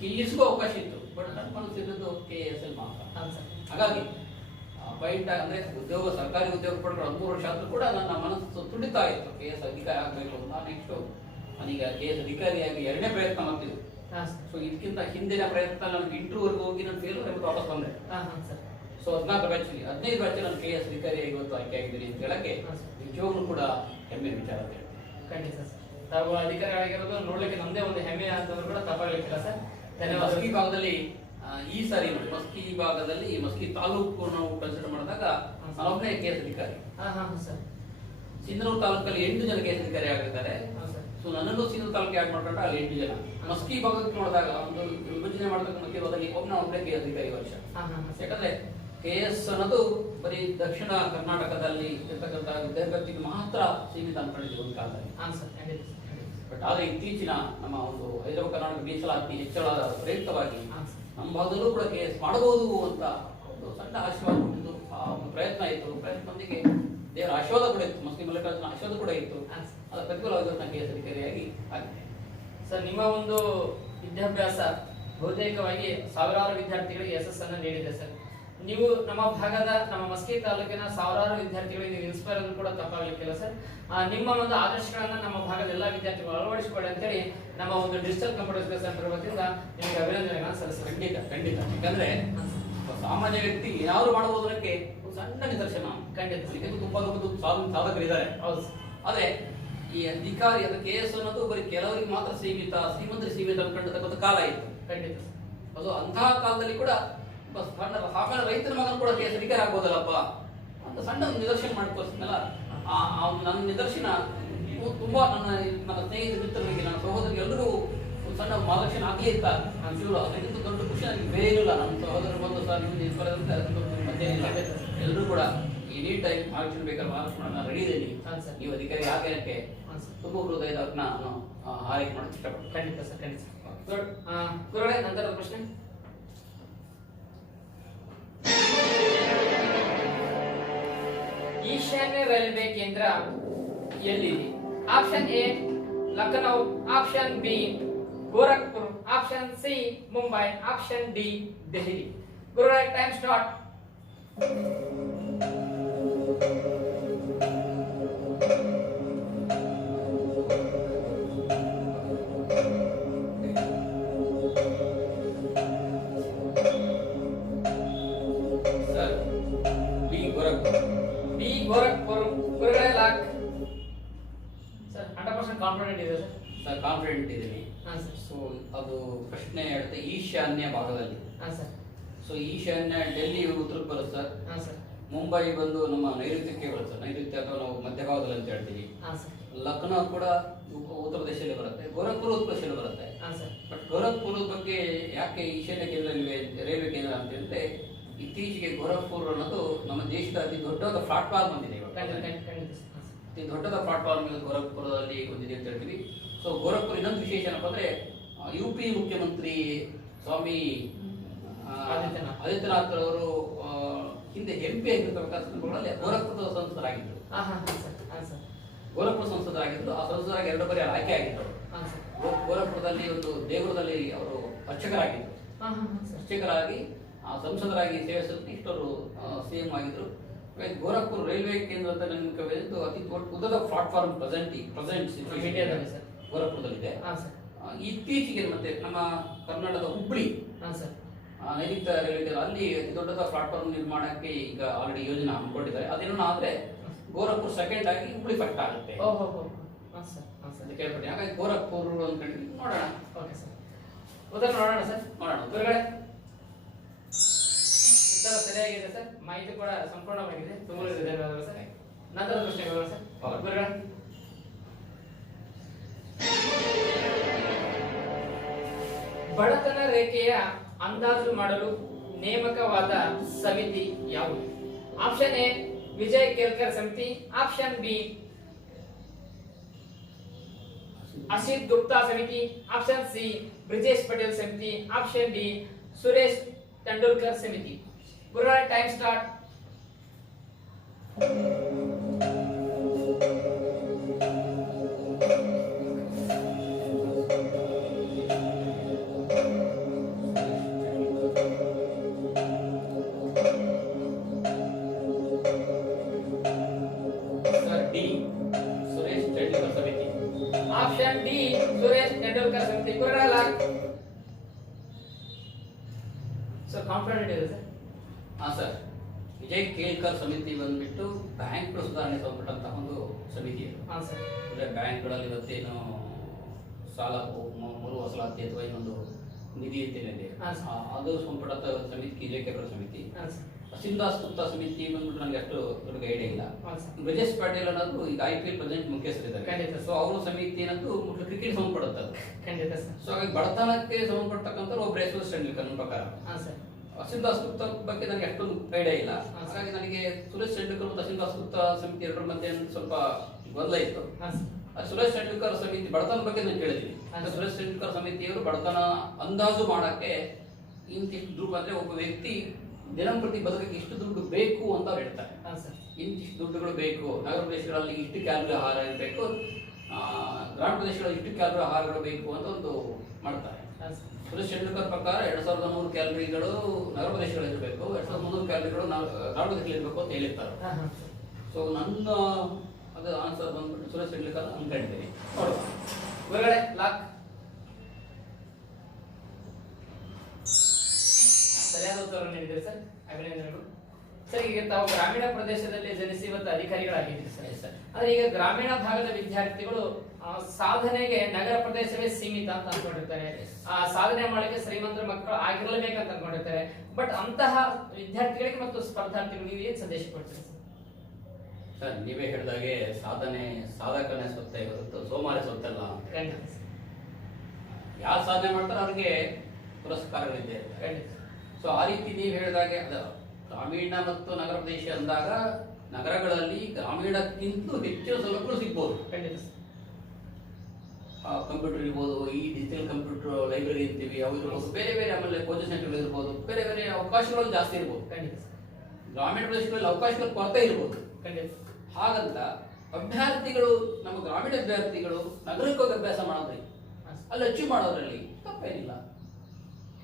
KESಗೂ ಅವಕಾಶ ಇತ್ತು, ಬಟ್ ನನ್ನ ಮನಸ್ಸಿದ್ದು KAS ಮಾತ್ರ. ಹಾಗಾಗಿ ಅಪಾಯಿಂಟ್ ಅಂದ್ರೆ ಉದ್ಯೋಗ, ಸರ್ಕಾರಿ ಉದ್ಯೋಗ ಪಡ್ಕೊಂಡು 3 ವರ್ಷ ಆದ್ರೂ ಕೂಡ ನನ್ನ ಮನಸ್ಸು ತುಡಿತಾ ಇತ್ತು KS ಅಧಿಕಾರಿ ಆಗಬೇಕು ಅಂತ. ನೆಕ್ಸ್ಟ್ ನಾನೀಗ KS ಅಧಿಕಾರಿಯಾಗಿ 2ನೇ ಪ್ರಯತ್ನ ಮಾಡ್ತಿದ್ದೆ. ಸೊ ಇದಕ್ಕಿಂತ ಹಿಂದಿನ ಪ್ರಯತ್ನ ನನಗೆ ಇಂಟರ್ವ್ಯೂವರೆಗೂ ಹೋಗಿ ನಾನು ಫೇಲ್ ಆಗಿ ವಾಪಸ್ ಬಂದೆ. ಸೊ 14 ಬ್ಯಾಚ್ 15 ಬ್ಯಾಚ್ ನಾನು KS ಅಧಿಕಾರಿಯಾಗಿ ಇವತ್ತು ಆಯ್ಕೆ ಆಗಿದ್ದೀನಿ ಅಂತ ಹೇಳಕ್ಕೆ ನಿಜವಾಗ್ಲೂ ಕೂಡ ಹೆಮ್ಮೆ ವಿಚಾರ ಅಂತ ಹೇಳಿ. ಖಂಡಿತ ಸರ್, ತಾವು ಅಧಿಕಾರಿ ಆಗಿರೋದು ನೋಡ್ಲಿಕ್ಕೆ ನಮ್ದೇ ಒಂದು ಹೆಮ್ಮೆ ಅಂತಂದ್ರೂ ಕೂಡ ತಪ್ಪಾಗ್ಲಿಕ್ಕಿಲ್ಲ ಸರ್. ಧನ್ಯವಾದ. ಮಸ್ಕಿ ಭಾಗದಲ್ಲಿ ಈ ಸಾರಿ ಮಸ್ಕಿ ಭಾಗದಲ್ಲಿ ಮಸ್ಕಿ ತಾಲೂಕು ನಾವು ಕನ್ಸಿಡರ್ ಮಾಡಿದಾಗ ನಾನೊಬ್ಬನೇ KS ಅಧಿಕಾರಿ. ಸಿಂಧನೂರು ತಾಲೂಕಲ್ಲಿ 8 ಜನ KS ಅಧಿಕಾರಿ ಆಗಿದ್ದಾರೆ. ಸೊ ನನ್ನನ್ನು ಸಿಂಧನೂರು ತಾಲೂಕಿಗೆ ಆಡ್ ಮಾಡ್ಕೊಂಡ್ರೆ ಅಲ್ಲಿ 8 ಜನ. ಮಸ್ಕಿ ಭಾಗಕ್ಕೆ ನೋಡಿದಾಗ ಒಂದು ವಿಭಜನೆ ಮಾಡತಕ್ಕ ಮಸ್ಕಿ ಭಾಗದಲ್ಲಿ ಒಬ್ಬನೇ KS ಅಧಿಕಾರಿ ವರ್ಷ. ಯಾಕಂದ್ರೆ KS ಅನ್ನೋದು ಬರೀ ದಕ್ಷಿಣ ಕರ್ನಾಟಕದಲ್ಲಿ ಇರ್ತಕ್ಕಂಥ ವಿದ್ಯಾರ್ಥಿಗೆ ಮಾತ್ರ ಸೀಮಿತ ಅನ್ಕೊಂಡಿದ್ದೀವಿ ಒಂದು ಕಾಲದಲ್ಲಿ. ಬಟ್ ಆದ್ರೆ ಇತ್ತೀಚಿನ ನಮ್ಮ ಒಂದು ಹೈದರಾಬಾದ್ ಕರ್ನಾಟಕ ಮೀಸಲಾತಿ ಹೆಚ್ಚಳದ ಪ್ರಯುಕ್ತವಾಗಿ ನಮ್ಮ ಭಾಗದಲ್ಲೂ ಕೂಡ KS ಮಾಡಬಹುದು ಅಂತ ಒಂದು ಸಣ್ಣ ಆಶೀರ್ವಾದ ಕೊಟ್ಟಿದ್ದು, ಆ ಒಂದು ಪ್ರಯತ್ನ ಇತ್ತು. ಪ್ರಯತ್ನದೊಂದಿಗೆ ದೇವರ ಆಶೀರ್ವಾದ ಕೂಡ ಇತ್ತು, ಮುಸ್ಲಿಂ ಮಲ್ಲಿಕಾರ್ಜುನ ಆಶೀರ್ವಾದ ಕೂಡ ಇತ್ತು. ಅದರ ಪ್ರತಿಫಲವಾಗಿ ನಾನು KS ಅಧಿಕಾರಿಯಾಗಿ ಆಗಿದೆ. ಸರ್, ನಿಮ್ಮ ಒಂದು ವಿದ್ಯಾಭ್ಯಾಸ ಬಹುತೇಕವಾಗಿ ಸಾವಿರಾರು ವಿದ್ಯಾರ್ಥಿಗಳಿಗೆ ಯಶಸ್ಸನ್ನು ನೀಡಿದೆ ಸರ್. ನೀವು ನಮ್ಮ ಭಾಗದ, ನಮ್ಮ ಮಸ್ಕಿ ತಾಲೂಕಿನ ಸಾವಿರಾರು ವಿದ್ಯಾರ್ಥಿಗಳಿಗೆ ನೀವು ಇನ್ಸ್ಪೈರ್ ಆದ್ರೂ ಕೂಡ ತಪ್ಪಾಗಲಿಕ್ಕಿಲ್ಲ ಸರ್. ನಿಮ್ಮ ಒಂದು ಆದರ್ಶಗಳನ್ನ ನಮ್ಮ ಭಾಗದ ಎಲ್ಲ ವಿದ್ಯಾರ್ಥಿಗಳು ಅಳವಡಿಸಿಕೊಳ್ಳಿ ಅಂತೇಳಿ ನಮ್ಮ ಒಂದು ಡಿಜಿಟಲ್ ಕಂಪ್ಯೂಟರ್ ಸೆಂಟರ್ ವತಿಯಿಂದ ನಿಮಗೆ ಅಭಿನಂದನೆಗಳನ್ನು ಸಲ್ಲಿಸ್ತಾರೆ. ಖಂಡಿತ. ಯಾಕಂದ್ರೆ ಸಾಮಾನ್ಯ ವ್ಯಕ್ತಿ ಏನಾದ್ರು ಮಾಡಬಹುದಕ್ಕೆ ಸಣ್ಣ ನಿದರ್ಶನ. ಖಂಡಿತ ತುಂಬಾ ಸಾಧಕರಿದ್ದಾರೆ. ಹೌದು. ಆದ್ರೆ ಈ ಅಧಿಕಾರಿ ಅದು KS ಅನ್ನೋದು ಬರೀ ಕೆಲವರಿಗೆ ಮಾತ್ರ ಸೀಮಿತ, ಶ್ರೀಮಂತರಿಗೆ ಸೀಮಿತ ಅನ್ಕೊಂಡತಕ್ಕಂಥ ಕಾಲ ಇತ್ತು. ಖಂಡಿತ. ಅದು ಅಂತಹ ಕಾಲದಲ್ಲಿ ಕೂಡ ಸಾಮಾನ್ಯ ರೈತರ ಮಗನು ಕೂಡ KS ಅಧಿಕಾರಿ ಆಗ್ಬೋದಲ್ಲಪ್ಪ ಅಂತ ಸಣ್ಣ ಒಂದು ನಿದರ್ಶನ ಮಾಡ್ಕೊಳ್ತೀನಲ್ಲ. ನನ್ನ ನಿದರ್ಶನ ತುಂಬಾ ನನ್ನ ಸ್ನೇಹಿತ ಮಿತ್ರರಿಗೆ, ನನ್ನ ಸಹೋದರಿಗೆ ಎಲ್ಲರೂ ಸಣ್ಣ ಮಾರ್ಗದರ್ಶನ ಆಗಲೇ ಇರ್ತಾರೆ. ಅದಕ್ಕಿಂತ ದೊಡ್ಡ ಖುಷಿ ನನಗೆ ಬೇರೆ ಇಲ್ಲ. ನನ್ನ ಸಹೋದರರು ಬಂದು ಸರ್ ನಿಮ್ಗೆ ಮತ್ತೇನಿಲ್ಲ. ಎಲ್ಲರೂ ಕೂಡ ಈ ನೀಟ್ ಟೈಮ್ ಮಾರ್ಗದರ್ಶನ ಬೇಕಾದ್ರೆ ಮಾರ್ಗದರ್ಶನ ರೆಡಿ ಇದ್ದೀನಿ. ನೀವು ಅಧಿಕಾರಿ ಆಗೇನಕ್ಕೆ ತುಂಬಾ ಹೃದಯದ ನಾನು ಆರೈಕೆ ಮಾಡೋಕೆ ಇಷ್ಟಪಡ್ತೀನಿ. ಖಂಡಿತ ಸರ್, ಖಂಡಿತ. ಗುರುಗಳೇ, ನಂತರದ ಪ್ರಶ್ನೆ. ಈಶಾನ್ಯ ರೈಲ್ವೆ ಕೇಂದ್ರ ಎಲ್ಲಿದೆ? Option A Lucknow, option B Gorakhpur, option C Mumbai, option D Delhi. ಗುರುಗಳೇ, time start. Sir, B Gorakhpur. B Gorakhpur. ಗುರುಗಳೇ, ಲಾಕ್. ಸರ್ 100% ಕಾನ್ಫಿಡೆಂಟ್ ಇದೆ ಸರ್? ಸರ್, ಕಾನ್ಫಿಡೆಂಟ್ ಇದ್ದೀನಿ. ಸರ್. ಸೊ ಅದು ಪ್ರಶ್ನೆ ಹೇಳುತ್ತೆ ಈಶಾನ್ಯ ಭಾಗದಲ್ಲಿ. ಸರ್. ಸೊ ಈಶಾನ್ಯ ಡೆಲ್ಲಿ ಉತ್ತರಕ್ಕೆ ಬರುತ್ತೆ ಸರ್. ಸರ್. ಮುಂಬೈ ಬಂದು ನಮ್ಮ ನೈಋತ್ಯಕ್ಕೆ ಬರುತ್ತೆ ಸರ್. ನೈಋತ್ಯ ಅಥವಾ ನಾವು ಮಧ್ಯಭಾಗದಲ್ಲಿ ಅಂತ ಹೇಳ್ತೀವಿ. ಲಕ್ನೋ ಕೂಡ ಉತ್ತರ ಪ್ರದೇಶದಲ್ಲಿ ಬರುತ್ತೆ. ಗೋರಖ್ಪುರ ಉತ್ತರ ಪ್ರದೇಶದಲ್ಲಿ ಬರುತ್ತೆ. ಬಟ್ ಗೋರಖ್ಪುರದ ಬಗ್ಗೆ ಯಾಕೆ ಈಶಾನ್ಯ ಕೇಂದ್ರ ರೈಲ್ವೆ ಕೇಂದ್ರ ಅಂತ ಹೇಳಿದ್ರೆ, ಇತ್ತೀಚೆಗೆ ಗೋರಖ್ಪುರ್ ಅನ್ನೋದು ನಮ್ಮ ದೇಶದ ಅತಿ ದೊಡ್ಡದಾದ ಪ್ಲಾಟ್ಫಾರ್ಮ್ ಬಂದಿದೆ. ಅತಿ ದೊಡ್ಡದ ಪ್ಲಾಟ್ಫಾರ್ಮ್ ಗೋರಖ್ಪುರದಲ್ಲಿ ಹೊಂದಿದೆ ಅಂತ ಹೇಳ್ತೀವಿ. ಸೊ ಗೋರಖ್ಪುರ ಇನ್ನೊಂದು ವಿಶೇಷ ಏನಪ್ಪ ಅಂದ್ರೆ, UP ಮುಖ್ಯಮಂತ್ರಿ ಸ್ವಾಮಿ ಆದಿತ್ಯನಾಥ್ ಅವರು ಹಿಂದೆ MP ಆಗಿರ್ತಕ್ಕಂಥ ಸಂದರ್ಭಗಳಲ್ಲಿ ಗೋರಖ್ಪುರದ ಸಂಸದರಾಗಿದ್ದರು. ಗೋರಖ್ಪುರ ಸಂಸದರಾಗಿದ್ದು, ಆ ಸಂಸದರಾಗಿ 2 ಬಾರಿ ಆಯ್ಕೆ ಆಗಿದ್ದರು. ಗೋರಖ್ಪುರದಲ್ಲಿ ಒಂದು ದೇಗುಲದಲ್ಲಿ ಅವರು ಅರ್ಚಕರಾಗಿದ್ದರು. ಅರ್ಚಕರಾಗಿ ಸಂಸದರಾಗಿ ಸೇವೆ ಸಲ್ಲಿಸಿ ಇಷ್ಟವರು CM ಆಗಿದ್ರು. ಗೋರಖ್ಪುರ ರೈಲ್ವೆ ಕೇಂದ್ರ ಅಂತ ನೇಮಕವಾಗಿದ್ದು ಅತಿ ಉದ್ದದ ಪ್ಲಾಟ್ಫಾರ್ಮ್ ಪ್ರೆಸೆಂಟ್ ಸಿಚುವೇಷನ್ ಗೋರಖ್ಪುರದಲ್ಲಿದೆ. ಇತ್ತೀಚೆಗೆ ಮತ್ತೆ ನಮ್ಮ ಕರ್ನಾಟಕದ ಹುಬ್ಬಳ್ಳಿ ನೈಋತ್ಯ ರೈಲ್ವೆ ಕೇಂದ್ರ ಅಲ್ಲಿ ಅತಿ ದೊಡ್ಡದ ಪ್ಲಾಟ್ಫಾರ್ಮ್ ನಿರ್ಮಾಣಕ್ಕೆ ಈಗ ಆಲ್ರೆಡಿ ಯೋಜನೆ ಹಮ್ಮಿಕೊಂಡಿದ್ದಾರೆ. ಅದೇನೋ ಆದ್ರೆ ಗೋರಖ್ಪುರ್ ಸೆಕೆಂಡ್ ಆಗಿ ಹುಬ್ಬಳ್ಳಿ ಫಸ್ಟ್ ಆಗುತ್ತೆ ಅಂತ ಕೇಳ್ಪಟ್ಟೆ. ಹಾಗಾಗಿ ಗೋರಖ್ಪುರ್ ಅಂದ್ಕೊಂಡು ನೋಡೋಣ. ಓಕೆ ಸರ್, ಉತ್ತರ ನೋಡೋಣ ಸರ್. ನೋಡೋಣ. ಗುರುಗಳೇ, ಉತ್ತರ ಸರಿಯಾಗಿದೆ ಸರ್. ಮಾಹಿತಿ ಕೂಡ ಸಂಪೂರ್ಣವಾಗಿದೆ. ತುಂಬ ಧನ್ಯವಾದಗಳು ಸರ್. ನಂತರದ ಪ್ರಶ್ನೆಗಳು ಸರ್. ಗುರುಗಳೇ, ಬಡತನ ರೇಖೆಯ ಅಂದಾಜು ಮಾಡಲು ನೇಮಕವಾದ ಸಮಿತಿ ಯಾವುದು? ಆಪ್ಷನ್ ಎ ವಿಜಯ್ ಕೇಲ್ಕರ್ ಸಮಿತಿ, ಆಪ್ಷನ್ ಬಿ ಅಸಿತ್ ಗುಪ್ತಾ ಸಮಿತಿ, ಆಪ್ಷನ್ ಸಿ ಬ್ರಿಜೇಶ್ ಪಟೇಲ್ ಸಮಿತಿ, ಆಪ್ಷನ್ ಡಿ ಸುರೇಶ್ ತೆಂಡೂಲ್ಕರ್ ಸಮಿತಿ. ಗುರುಗಳ time start. Option D Suresh Tendulkar ಸಮಿತಿ. ಗುರುಗಳ ಸರ್ ಕಾನ್ಫಿಡೆಂಟ್ ಇದೆ ಸರ್? ಹಾ ಸರ್, ವಿಜಯ್ ಕೇಲ್ಕರ್ ಸಮಿತಿ ಬಂದ್ಬಿಟ್ಟು ಬ್ಯಾಂಕ್ಗಳ ಸುಧಾರಣೆ ಸಂಬಂಧಪಟ್ಟಂತಹ ಒಂದು ಸಮಿತಿ ಇದು. ಹಾ ಸರ್. ಅಂದ್ರೆ ಬ್ಯಾಂಕ್ಗಳಲ್ಲಿ ಇವತ್ತೇನು ಸಾಲ ಮರು ವಸೂಲಾತಿ ಅಥವಾ ಇನ್ನೊಂದು ನಿಧಿ ಅಂತೇನಿದೆ ಅದು ಸಂಬಂಧಪಟ್ಟ ಸಮಿತಿ ವಿಜಯ್ ಕೇಲ್ಕರ್ ಸಮಿತಿ. ಸಿಂಧಾಸ್ ಗುಪ್ತಾ ಸಮಿತಿ ಬಂದ್ಬಿಟ್ಟು ನನಗೆ ಅಷ್ಟು ದೊಡ್ಡ ಐಡಿಯಾ ಇಲ್ಲ. ಬ್ರಿಜೇಶ್ ಪಾಟೀಲ್ ಅನ್ನೋದು ಈಗ IPL ಪ್ರೆಸಿಡೆಂಟ್ ಮುಖ್ಯಸ್ಥರಿದ್ದಾರೆ. ಸೊ ಅವರು ಸಮಿತಿ ಏನಂತೂ ಕ್ರಿಕೆಟ್ ಸಂಬಂಧಪಡುತ್ತೆ ಅದು. ಸೊ ಹಾಗಾಗಿ ಬಡತನಕ್ಕೆ ಸಂಬಂಧಪಟ್ಟಕ್ಕಂಥ ಒಬ್ಬರು ಯಶವಂತ್ ತೆಂಡೂಲ್ಕರ್ ನನ್ನ ಪ್ರಕಾರ. ಸಿಂಧಾಸ್ ಗುಪ್ತಾ ಬಗ್ಗೆ ನನಗೆ ಅಷ್ಟೊಂದು ಐಡಿಯಾ ಇಲ್ಲ. ಹಾಗಾಗಿ ನನಗೆ ಸುರೇಶ್ ತೆಂಡೂಲ್ಕರ್ ಮತ್ತು ಸಿಂಧಾಸ್ ಗುಪ್ತಾ ಸಮಿತಿ ಎರಡರ ಮಧ್ಯೆ ಸ್ವಲ್ಪ ಗೊಂದಲ ಇತ್ತು. ಸುರೇಶ್ ತೆಂಡೂಲ್ಕರ್ ಸಮಿತಿ ಬಡತನ ಬಗ್ಗೆ ನಾನು ಕೇಳಿದ್ದೀನಿ. ಸುರೇಶ್ ತೆಂಡೂಲ್ಕರ್ ಸಮಿತಿಯವರು ಬಡತನ ಅಂದಾಜು ಮಾಡಕ್ಕೆ ಇಂತಿಷ್ಟು ದುಡ್ಡು ಅಂದ್ರೆ ಒಬ್ಬ ವ್ಯಕ್ತಿ ದಿನಂಪ್ರತಿ ಬದುಕಕ್ಕೆ ಇಷ್ಟು ದುಡ್ಡು ಬೇಕು ಅಂತ ಅವ್ರು ಹೇಳ್ತಾರೆ. ಇಂತಿಷ್ಟು ದುಡ್ಡುಗಳು ಬೇಕು, ನಗರ ಪ್ರದೇಶಗಳಲ್ಲಿ ಇಷ್ಟು ಕ್ಯಾಲೋರಿ ಆಹಾರ ಇರಬೇಕು, ಗ್ರಾಮ ಪ್ರದೇಶಗಳಲ್ಲಿ ಇಷ್ಟು ಕ್ಯಾಲೋರಿ ಆಹಾರಗಳು ಬೇಕು ಅಂತ ಒಂದು ಮಾಡ್ತಾರೆ. ಸುರೇಶ್ ತೆಂಡೂಲ್ಕರ್ ಪ್ರಕಾರ 2100 ಕ್ಯಾಲೋರಿಗಳು ನಗರ ಪ್ರದೇಶಗಳಲ್ಲಿ ಇರಬೇಕು, 2300 ಕ್ಯಾಲೋರಿಗಳು ಗ್ರಾಮ ಪ್ರದೇಶಗಳಲ್ಲಿ ಇರಬೇಕು ಅಂತ ಹೇಳಿರ್ತಾರೆ. ಸೊ ನನ್ನ ಅದು ಆನ್ಸರ್ ಬಂದ್ಬಿಟ್ಟು ಸುರೇಶ್ ತೆಂಡೂಲ್ಕರ್ ಅನ್ಕೊಂಡಿದ್ದೀನಿ. ನೋಡುವ ಹೊರಗಡೆ ಲಾಕ್. ಸರಿಯಾದ ಉತ್ತರ ನೀಡಿದ್ದೀರಿ ಸರ್, ಅಭಿನಂದನೆಗಳು. ಸರ್, ಈಗ ತಾವು ಗ್ರಾಮೀಣ ಪ್ರದೇಶದಲ್ಲಿ ಜನಿಸಿ ಇವತ್ತು ಅಧಿಕಾರಿಗಳಾಗಿದ್ದೀರಿ ಸರ್. ಆದ್ರೆ ಈಗ ಗ್ರಾಮೀಣ ಭಾಗದ ವಿದ್ಯಾರ್ಥಿಗಳು ಸಾಧನೆಗೆ ನಗರ ಪ್ರದೇಶವೇ ಸೀಮಿತ ಅಂತ ಅನ್ಕೊಂಡಿರ್ತಾರೆ. ಸಾಧನೆ ಮಾಡಲಿಕ್ಕೆ ಶ್ರೀಮಂತರ ಮಕ್ಕಳು ಆಗಿರಲೇಬೇಕಂತ ಅನ್ಕೊಂಡಿರ್ತಾರೆ. ಬಟ್ ಅಂತಹ ವಿದ್ಯಾರ್ಥಿಗಳಿಗೆ ಮತ್ತು ಸ್ಪರ್ಧಾರ್ಥಿಗಳಿಗೆ ನೀವು ಏನ್ ಸಂದೇಶ ಕೊಡ್ತೀರಿ ಸರ್? ನೀವೇ ಹೇಳಿದಾಗೆ ಸಾಧನೆ ಸಾಧಕನೇ ಸ್ವತ್ತೇ ಹೊರತು ಸೋಮಾರಿ ಸ್ವತ್ತಲ್ಲ. ಯಾರು ಸಾಧನೆ ಮಾಡ್ತಾರೆ ಅವ್ರಿಗೆ ಪುರಸ್ಕಾರಗಳಿದೆ. ಸೊ ಆ ರೀತಿ ನೀವು ಹೇಳಿದಾಗೆ ಗ್ರಾಮೀಣ ಮತ್ತು ನಗರ ಪ್ರದೇಶ ಅಂದಾಗ ನಗರಗಳಲ್ಲಿ ಗ್ರಾಮೀಣಕ್ಕಿಂತ ಹೆಚ್ಚಿನ ಸೌಲಭ್ಯಗಳು ಸಿಗ್ಬೋದು. ಕಂಪ್ಯೂಟರ್ ಇರ್ಬೋದು, ಈ ಡಿಜಿಟಲ್ ಕಂಪ್ಯೂಟರ್ ಲೈಬ್ರರಿ ಇರ್ತೀವಿ, ಅವು ಇರ್ಬೋದು, ಬೇರೆ ಬೇರೆ ಆಮೇಲೆ ಕೋಚಿಂಗ್ ಸೆಂಟರ್ ಇರ್ಬೋದು, ಬೇರೆ ಬೇರೆ ಅವಕಾಶಗಳು ಜಾಸ್ತಿ ಇರ್ಬೋದು. ಗ್ರಾಮೀಣ ಪ್ರದೇಶಗಳಲ್ಲಿ ಅವಕಾಶಗಳ ಕೊರತೆ ಇರ್ಬೋದು. ಹಾಗಂತ ಅಭ್ಯರ್ಥಿಗಳು ನಮ್ಮ ಗ್ರಾಮೀಣ ಅಭ್ಯರ್ಥಿಗಳು ನಗರಕ್ಕೆ ಹೋಗಿ ಅಭ್ಯಾಸ ಮಾಡೋದ್ರಿ ಅಲ್ಲಿ ಅಚೀವ್ ಮಾಡೋದ್ರಲ್ಲಿ ತಪ್ಪೇನಿಲ್ಲ.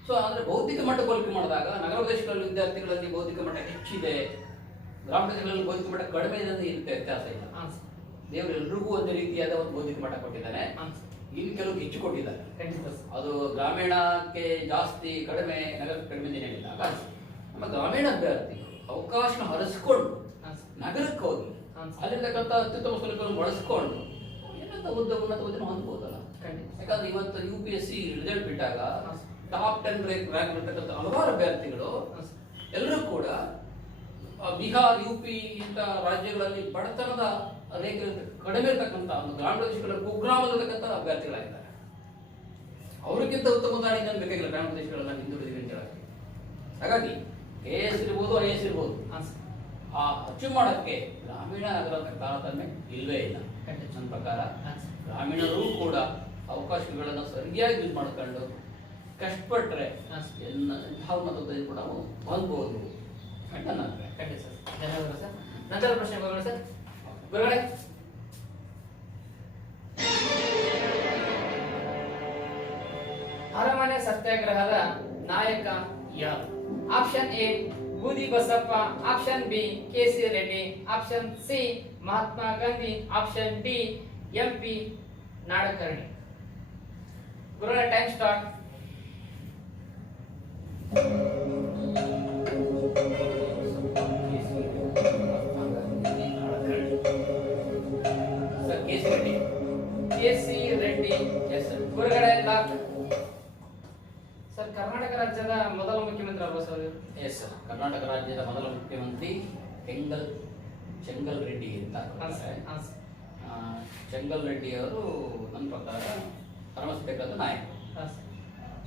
ಸೊ ಅಂದ್ರೆ ಬೌದ್ಧಿಕ ಮಟ್ಟ ಹೋಲಿಕೆ ಮಾಡಿದಾಗ ನಗರ ಪ್ರದೇಶಗಳಲ್ಲಿ ವಿದ್ಯಾರ್ಥಿಗಳಲ್ಲಿ ಬೌದ್ಧಿಕ ಮಟ್ಟ ಹೆಚ್ಚಿದೆ, ಗ್ರಾಮ ಪ್ರದೇಶಗಳಲ್ಲಿ ಬೌದ್ಧಿಕ ಮಟ್ಟ ಕಡಿಮೆ ಇದೆ ಅಂತ ಇರುತ್ತೆ, ವ್ಯತ್ಯಾಸ ಇಲ್ಲ. ದೇವರು ಎಲ್ರಿಗೂ ಒಂದು ರೀತಿಯಾದ ಒಂದು ಬೌದ್ಧಿಕ ಮಟ್ಟ ಕೊಟ್ಟಿದ್ದಾನೆ, ಇಲ್ಲಿ ಕೆಲವು ಹೆಚ್ಚು ಕೊಟ್ಟಿದ್ದಾರೆ. ಅದು ಗ್ರಾಮೀಣಕ್ಕೆ ಜಾಸ್ತಿ ಕಡಿಮೆ, ನಗರಕ್ಕೆ ಕಡಿಮೆ ಏನಿಲ್ಲ. ನಮ್ಮ ಗ್ರಾಮೀಣ ಅಭ್ಯರ್ಥಿಗಳು ಅವಕಾಶ ಹರಿಸ್ಕೊಂಡು ನಗರಕ್ಕೆ ಹೋಗಿ ಅಲ್ಲಿರ್ತಕ್ಕಂಥ ಅತ್ಯುತ್ತಮ ಸೌಲಭ್ಯಗಳನ್ನು ಬಳಸ್ಕೊಂಡು ಏನಂತ ಉನ್ನತ ಹುದ್ದೆನ ಹೊಂದಬಹುದಲ್ಲ. ಯಾಕಂದ್ರೆ ಇವತ್ತು UPSC ರಿಸಲ್ಟ್ ಬಿಟ್ಟಾಗ ಟಾಪ್ 10 ರ್ಯಾಂಕ್ ಇರ್ತಕ್ಕಂಥ ಹಲವಾರು ಅಭ್ಯರ್ಥಿಗಳು ಎಲ್ಲರೂ ಕೂಡ ಬಿಹಾರ್, UP ಇಂಥ ರಾಜ್ಯಗಳಲ್ಲಿ ಬಡತನದ ರೇಖೆ ಕಡಿಮೆ ಇರತಕ್ಕಂಥ ಒಂದು ಗ್ರಾಮ ಪ್ರದೇಶಗಳ ಕುಗ್ರಾಮದಲ್ಲಿರ್ತಕ್ಕಂಥ ಅಭ್ಯರ್ಥಿಗಳಾಗಿದ್ದಾರೆ. ಅವ್ರಿಗಿಂತ ಉತ್ತಮ ಉದಾಹರಣೆ ನನ್ಗೆ ಬೇಕಾಗಿಲ್ಲ ಗ್ರಾಮ ಪ್ರದೇಶಗಳೆಲ್ಲ ಹಿಂದುಳಿದಿವೆ ಅಂತ ಹೇಳಕ್ಕೆ. ಹಾಗಾಗಿ KS ಇರ್ಬೋದು, IAS ಇರ್ಬೋದು, ಅಚೀವ್ ಮಾಡೋಕ್ಕೆ ಗ್ರಾಮೀಣ ನಗರದ ತಾರತಮ್ಯ ಇಲ್ಲವೇ ಇಲ್ಲ. ನನ್ನ ಪ್ರಕಾರ ಗ್ರಾಮೀಣರು ಕೂಡ ಅವಕಾಶಗಳನ್ನು ಸರಿಯಾಗಿ ಯೂಸ್ ಮಾಡ್ಕೊಂಡು ಕಷ್ಟಪಟ್ಟರೆ ಯಾವ ಮತದಲ್ಲಿ ಕೂಡ ನಾವು ಹೊಂದ್ಬೋದು ಅಂತ ನನ್ನ ಖಂಡಿತ ಸರ್. ಧನ್ಯವಾದ ಸರ್. ನಂತರ ಪ್ರಶ್ನೆ ಹೋಗೋಣ ಸರ್. ಗುರುಗಳೇ, ಅರಮನೆ ಸತ್ಯಾಗ್ರಹದ ನಾಯಕ ಯಾರು? ಆಪ್ಷನ್ ಎ ಬೂದಿ Basappa, option B KC Reddy, option C Mahatma Gandhi, option D MP Nadkarni. ಗುರುಗಳ ಟೈಮ್ ಸ್ಟಾರ್ಟ್. KC ರೆಡ್ಡಿ. ಗುರುಗಳ ಲಾಕ್. ಸರ್, ಕರ್ನಾಟಕ ರಾಜ್ಯದ ಮೊದಲ ಮುಖ್ಯಮಂತ್ರಿ ಅಲ್ವಾ ಸರ್? ಎಸ್ ಸರ್, ಕರ್ನಾಟಕ ರಾಜ್ಯದ ಮೊದಲ ಮುಖ್ಯಮಂತ್ರಿ ಚೆಂಗಲ್ ರೆಡ್ಡಿ ಅಂತ. ಚೆಂಗಲ್ ರೆಡ್ಡಿ ಅವರು ನನ್ನ ಪ್ರಕಾರ ಹರಮಿಸಬೇಕಾದ ನಾಯಕ.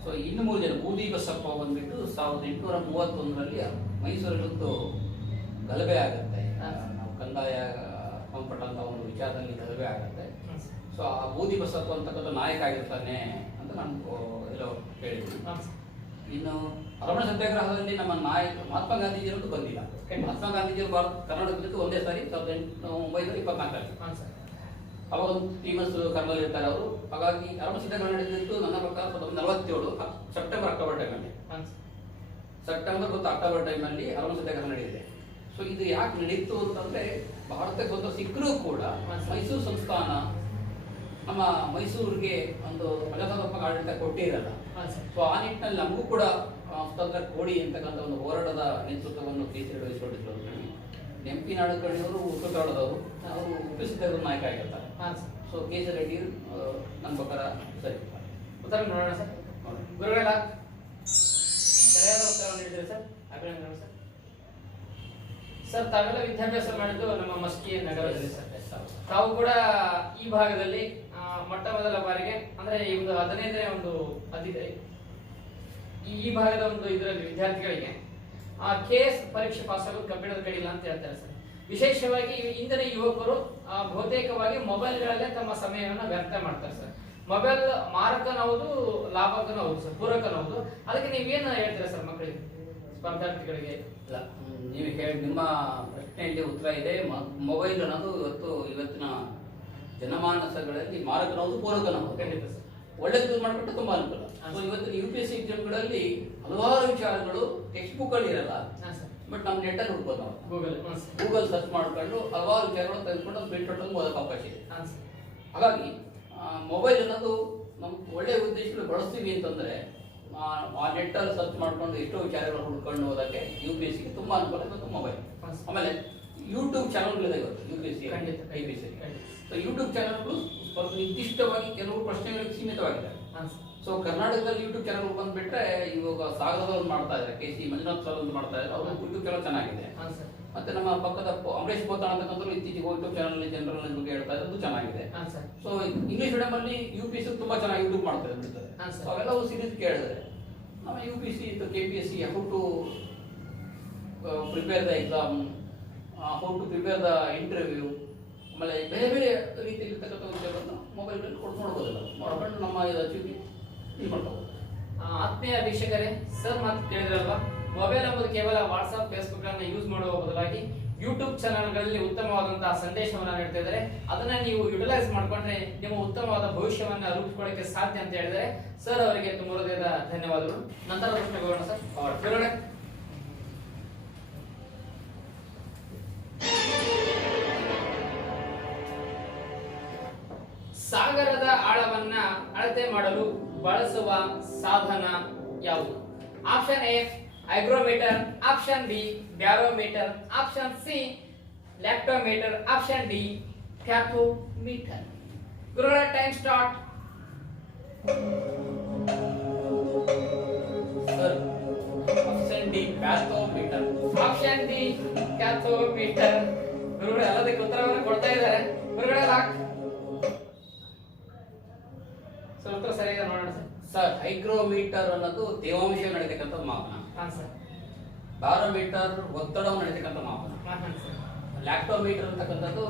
ಸೊ ಸೊ ಇನ್ನು 3 ಜನ ಬೂದಿ ಬಸಪ್ಪ ಬಂದ್ಬಿಟ್ಟು 1831ರಲ್ಲಿ ಮೈಸೂರಲ್ಲೊಂದು ಗಲಭೆ ಆಗುತ್ತೆ. ನಾವು ಕಂದಾಯ ಸಂಬಂಧಪಟ್ಟಂತ ಒಂದು ವಿಚಾರದಲ್ಲಿ ಗಲಭೆ ಆಗುತ್ತೆ. ಸೊ ಆ ಬೂದಿ ಬಸಪ್ಪ ಅಂತಕ್ಕಂಥ ನಾಯಕ ಆಗಿರ್ತಾನೆ ಅಂತ ನಾನು ಎಲ್ಲೋ ಕೇಳಿದ್ದೀನಿ. ಇನ್ನು ಅರಮನೆ ಸತ್ಯಾಗ್ರಹದಲ್ಲಿ ನಮ್ಮ ನಾಯಕ ಮಹಾತ್ಮ ಗಾಂಧೀಜಿಯವರು ಬಂದಿಲ್ಲ. ಮಹಾತ್ಮ ಗಾಂಧೀಜಿಯವರು ಕರ್ನಾಟಕದಲ್ಲಿ ಒಂದೇ ಸಾರಿ 1924ರಲ್ಲಿ ಅವಾಗ ಒಂದು ಫೇಮಸ್ ಕರ್ನಲ್ ಇರ್ತಾರೆ ಅವರು. ಹಾಗಾಗಿ ಅರಮನೆ ಸತ್ಯಾಗ್ರಹ ನಡೆದಿದ್ದು ನನ್ನ ಪ್ರಕಾರ 1947 ಸೆಪ್ಟೆಂಬರ್ ಅಕ್ಟೋಬರ್ ಟೈಮಲ್ಲಿ, ಸೆಪ್ಟೆಂಬರ್ ಮತ್ತು ಅಕ್ಟೋಬರ್ ಟೈಮಲ್ಲಿ ಅರಮನೆ ಸತ್ಯಾಗ್ರಹ ನಡೆದಿದೆ. ಸೊ ಇದು ಯಾಕೆ ನಡೀತು ಅಂತಂದ್ರೆ ಭಾರತಕ್ಕೆ ಸ್ವತಂತ್ರ ಸಿಕ್ಕರೂ ಕೂಡ ಮೈಸೂರು ಸಂಸ್ಥಾನ ನಮ್ಮ ಮೈಸೂರಿಗೆ ಒಂದು ಪ್ರಜಾಸತ್ತಾತ್ಮಕ ಆಡಳಿತ ಕೊಟ್ಟಿರಲ್ಲ. ಸೊ ಆ ನಿಟ್ಟಿನಲ್ಲಿ ನಮಗೂ ಕೂಡ ಸ್ವತಂತ್ರ ಕೊಡಿ ಅಂತಕ್ಕಂಥ ಒಂದು ಹೋರಾಟದ ನೇತೃತ್ವವನ್ನು ಕೇಸರಿ ವಹಿಸಿಕೊಂಡಿದ್ರು. ನೆಂಪಿ ನಾಡಕರ್ಣಿಯವರು ಉತ್ತರ ಕನ್ನಡದವರು, ಅವರು ಉಪಸ್ಥಿತರು ನಾಯಕ ಆಗಿರ್ತಾರೆ. ಸೊ ಕೇಸರಿ ರೆಡ್ಡಿ ನನ್ನ ಪ್ರಕಾರ ಸರಿ ಉತ್ತರ ನೋಡೋಣ ಸರ್. ಗುರುಗಳ ಸರಿಯಾದ ಉತ್ತರವನ್ನು ನೀಡಿದ್ರೆ ಸರ್, ಅಭಿನಂದನೆ ಸರ್. ಸರ್, ತಾವೆಲ್ಲ ವಿದ್ಯಾಭ್ಯಾಸ ಮಾಡಿದ್ದು ನಮ್ಮ ಮಸ್ಕಿ ನಗರದಲ್ಲಿ ಸರ್. ತಾವು ಕೂಡ ಈ ಭಾಗದಲ್ಲಿ ಮೊಟ್ಟ ಮೊದಲ ಬಾರಿಗೆ ಅಂದ್ರೆ ಈ ಒಂದು 15ನೇ ಒಂದು ಈ ಭಾಗದ ಒಂದು ಇದರಲ್ಲಿ ವಿದ್ಯಾರ್ಥಿಗಳಿಗೆ KS ಪರೀಕ್ಷೆ ಪಾಸ್ ಆಗೋದು ಕಬ್ಬಿಣದ ಕಡಿಲ್ಲ ಅಂತ ಹೇಳ್ತಾರೆ ಸರ್. ವಿಶೇಷವಾಗಿ ಇಂದಿನ ಯುವಕರು ಬಹುತೇಕವಾಗಿ ಮೊಬೈಲ್ಗಳಲ್ಲೇ ತಮ್ಮ ಸಮಯವನ್ನು ವ್ಯರ್ಥ ಮಾಡ್ತಾರೆ ಸರ್. ಮೊಬೈಲ್ ಮಾರಕನೌದು, ಲಾಭಕನೌದು ಸರ್, ಪೂರಕನೌದು. ಅದಕ್ಕೆ ನೀವೇನು ಹೇಳ್ತೀರಾ ಸರ್ ಮಕ್ಕಳಿಗೆ, ಸ್ಪರ್ಧಾರ್ಥಿಗಳಿಗೆ? ಇಲ್ಲ, ನೀವು ಹೇಳಿ ನಿಮ್ಮ ಪ್ರಶ್ನೆಯಲ್ಲಿ ಉತ್ತರ ಇದೆ. ಮೊಬೈಲ್ ಅನ್ನೋದು ಇವತ್ತಿನ ಜನಮಾನಸಗಳಲ್ಲಿ ಮಾರಕನೌದು, ಪೂರಕನೌದು. ಖಂಡಿತ ಸರ್. ಒಳ್ಳೆದು ಮಾಡಿಬಿಟ್ಟು ತುಂಬಾ ಅನುಕೂಲ. ಸೊ ಇವತ್ತಿನ UPSC ಎಕ್ಸಾಮ್ಗಳಲ್ಲಿ ಹಲವಾರು ವಿಚಾರಗಳು ಟೆಕ್ಸ್ಟ್ ಬುಕ್ ಅಲ್ಲಿ ಇರಲ್ಲ, ಬಟ್ ನಾವು ನೆಟ್ ಅಲ್ಲಿ ಹುಡ್ಬೋದು. ನಾವು ಗೂಗಲ್ ಸರ್ಚ್ ಮಾಡ್ಕೊಂಡು ಹಲವಾರು ವಿಚಾರಗಳು ತೆಗೆದುಕೊಂಡು ಪ್ರಿಂಟ್ ಔಟ್ ಓದಕ್ಕೆ ಅವಕಾಶ ಇದೆ. ಹಾಗಾಗಿ ಮೊಬೈಲ್ ಅನ್ನೋದು ನಮ್ಗೆ ಒಳ್ಳೆಯ ಉದ್ದೇಶಗಳು ಬಳಸ್ತೀವಿ ಅಂತಂದ್ರೆ ಆ ನೆಟ್ ಅಲ್ಲಿ ಸರ್ಚ್ ಮಾಡ್ಕೊಂಡು ಎಷ್ಟೋ ವಿಚಾರಗಳು ಹುಡ್ಕೊಂಡು ಓದಕ್ಕೆ UPSCಗೆ ತುಂಬಾ ಅನುಕೂಲ ಇವತ್ತು ಮೊಬೈಲ್. ಆಮೇಲೆ ಯೂಟ್ಯೂಬ್ ಚಾನಲ್ಗಳಿದೆ ಇವತ್ತು UPSC IPSC. ಸೊ ಯೂಟ್ಯೂಬ್ ಚಾನಲ್ಗಳು ಸ್ವಲ್ಪ ನಿರ್ದಿಷ್ಟವಾಗಿ ಕೆಲವು ಪ್ರಶ್ನೆಗಳಿಗೆ ಸೀಮಿತವಾಗಿದೆ. ಸೊ ಕರ್ನಾಟಕದಲ್ಲಿ ಯೂಟ್ಯೂಬ್ ಚಾನಲ್ ಬಂದ್ಬಿಟ್ರೆ ಇವಾಗ ಸಾಗರದವ್ರು ಮಾಡ್ತಾ ಇದ್ದಾರೆ, KC ಮಂಜುನಾಥ್ ಸರ್ ಅಂತ ಮಾಡ್ತಾ ಇದ್ದಾರೆ. ಅವ್ರ ಯೂಟ್ಯೂಬ್ ಚಾನಲ್ ಚೆನ್ನಾಗಿದೆ. ಮತ್ತೆ ನಮ್ಮ ಪಕ್ಕದ ಅಂಬರೀಶ್ ಬೋತಾಣ ಅಂತಕ್ಕಂಥವ್ರು ಇತ್ತೀಚೆಗೆ ಯೂಟ್ಯೂಬ್ ಚಾನಲ್ ಜನರಲ್ ನಾಲೆಜ್ ಬಗ್ಗೆ ಹೇಳ್ತಾ ಇರೋದು ಚೆನ್ನಾಗಿದೆ. ಸೊ ಇಂಗ್ಲಿಷ್ ಮೀಡಿಯಂ ಅಲ್ಲಿ UPSC ತುಂಬಾ ಚೆನ್ನಾಗಿ ಯೂಟ್ಯೂಬ್ ಮಾಡ್ತಾರೆ ಬಿಡ್ತಾರೆ. ಸೊ ಅವೆಲ್ಲವೂ ಸೀರೀಸ್ ಕೇಳಿದ್ರೆ ನಮ್ಮ UPSC KPSC how to prepare the exam, how to prepare the interview, ಆಮೇಲೆ ಬೇರೆ ಬೇರೆ ರೀತಿಯಲ್ಲಿ ಇರ್ತಕ್ಕಂಥ ವಿಷಯಗಳನ್ನು ಮೊಬೈಲ್ನಲ್ಲಿ ನೋಡ್ಬೋದಲ್ಲ, ಮಾಡ್ಕೊಂಡು ನಮ್ಮ ಅಚೀವ್ ಇದು ಮಾಡ್ಕೋಬಹುದು. ಆತ್ಮೀಯ ವೀಕ್ಷಕರೇ, ಸರ್ ಮಾತು ಕೇಳಿದ್ರಲ್ವಾ, ಮೊಬೈಲ್ ಎಂಬುದು ಕೇವಲ ವಾಟ್ಸ್ಆಪ್, ಫೇಸ್ಬುಕ್ ಅನ್ನು ಯೂಸ್ ಮಾಡುವ ಬದಲಾಗಿ ಯೂಟ್ಯೂಬ್ ಚಾನಲ್ಗಳಲ್ಲಿ ಉತ್ತಮವಾದಂತಹ ಸಂದೇಶವನ್ನ ನೀಡ್ತಾ ಇದ್ದಾರೆ. ಅದನ್ನ ನೀವು ಯುಟಿಲೈಸ್ ಮಾಡ್ಕೊಂಡ್ರೆ ನಿಮ್ಮ ಉತ್ತಮವಾದ ಭವಿಷ್ಯವನ್ನ ರೂಪಿಸಿಕೊಳ್ಳಕ್ಕೆ ಸಾಧ್ಯ ಅಂತ ಹೇಳಿದರೆ ಸರ್ ಅವರಿಗೆ ತುಂಬ ಹೃದಯದ ಧನ್ಯವಾದಗಳು. ನಂತರ ಪ್ರಶ್ನೆ ಹೋಗೋಣ ಸರ್. ಗುರುಗಳೇ, ಸಾಗರದ ಆಳವನ್ನ ಅಳತೆ ಮಾಡಲು ಬಳಸುವ ಸಾಧನ ಯಾವುದು? Option A hygrometer, option B barometer, option C lactometer, option D bathometer. ಗುರುಗಳ time start. Sir, option D bathometer. Option D bathometer. ಗುರುಗಳು ಎಲ್ಲದಕ್ಕೆ ಉತ್ತರವನ್ನು ಕೊಡ್ತಾ ಇದ್ದಾರೆ. ಗುರುಗಳ ಲಾಕ್. ಉತ್ತರ ಸರಿಯಾಗಿ ನೋಡೋಣ ಸರ್. ಸರ್, ಹೈಗ್ರೋಮೀಟರ್ ಅನ್ನೋದು ತೇವಾಂಶ ನಡೀತಕ್ಕಂಥ ಮಾಪನ. ಬ್ಯಾರೋಮೀಟರ್ ಒತ್ತಡವನ್ನು ನಡೀತಕ್ಕಂಥ ಮಾಪನ. ಲ್ಯಾಕ್ಟೋಮೀಟರ್ ಅಂತಕ್ಕಂಥದ್ದು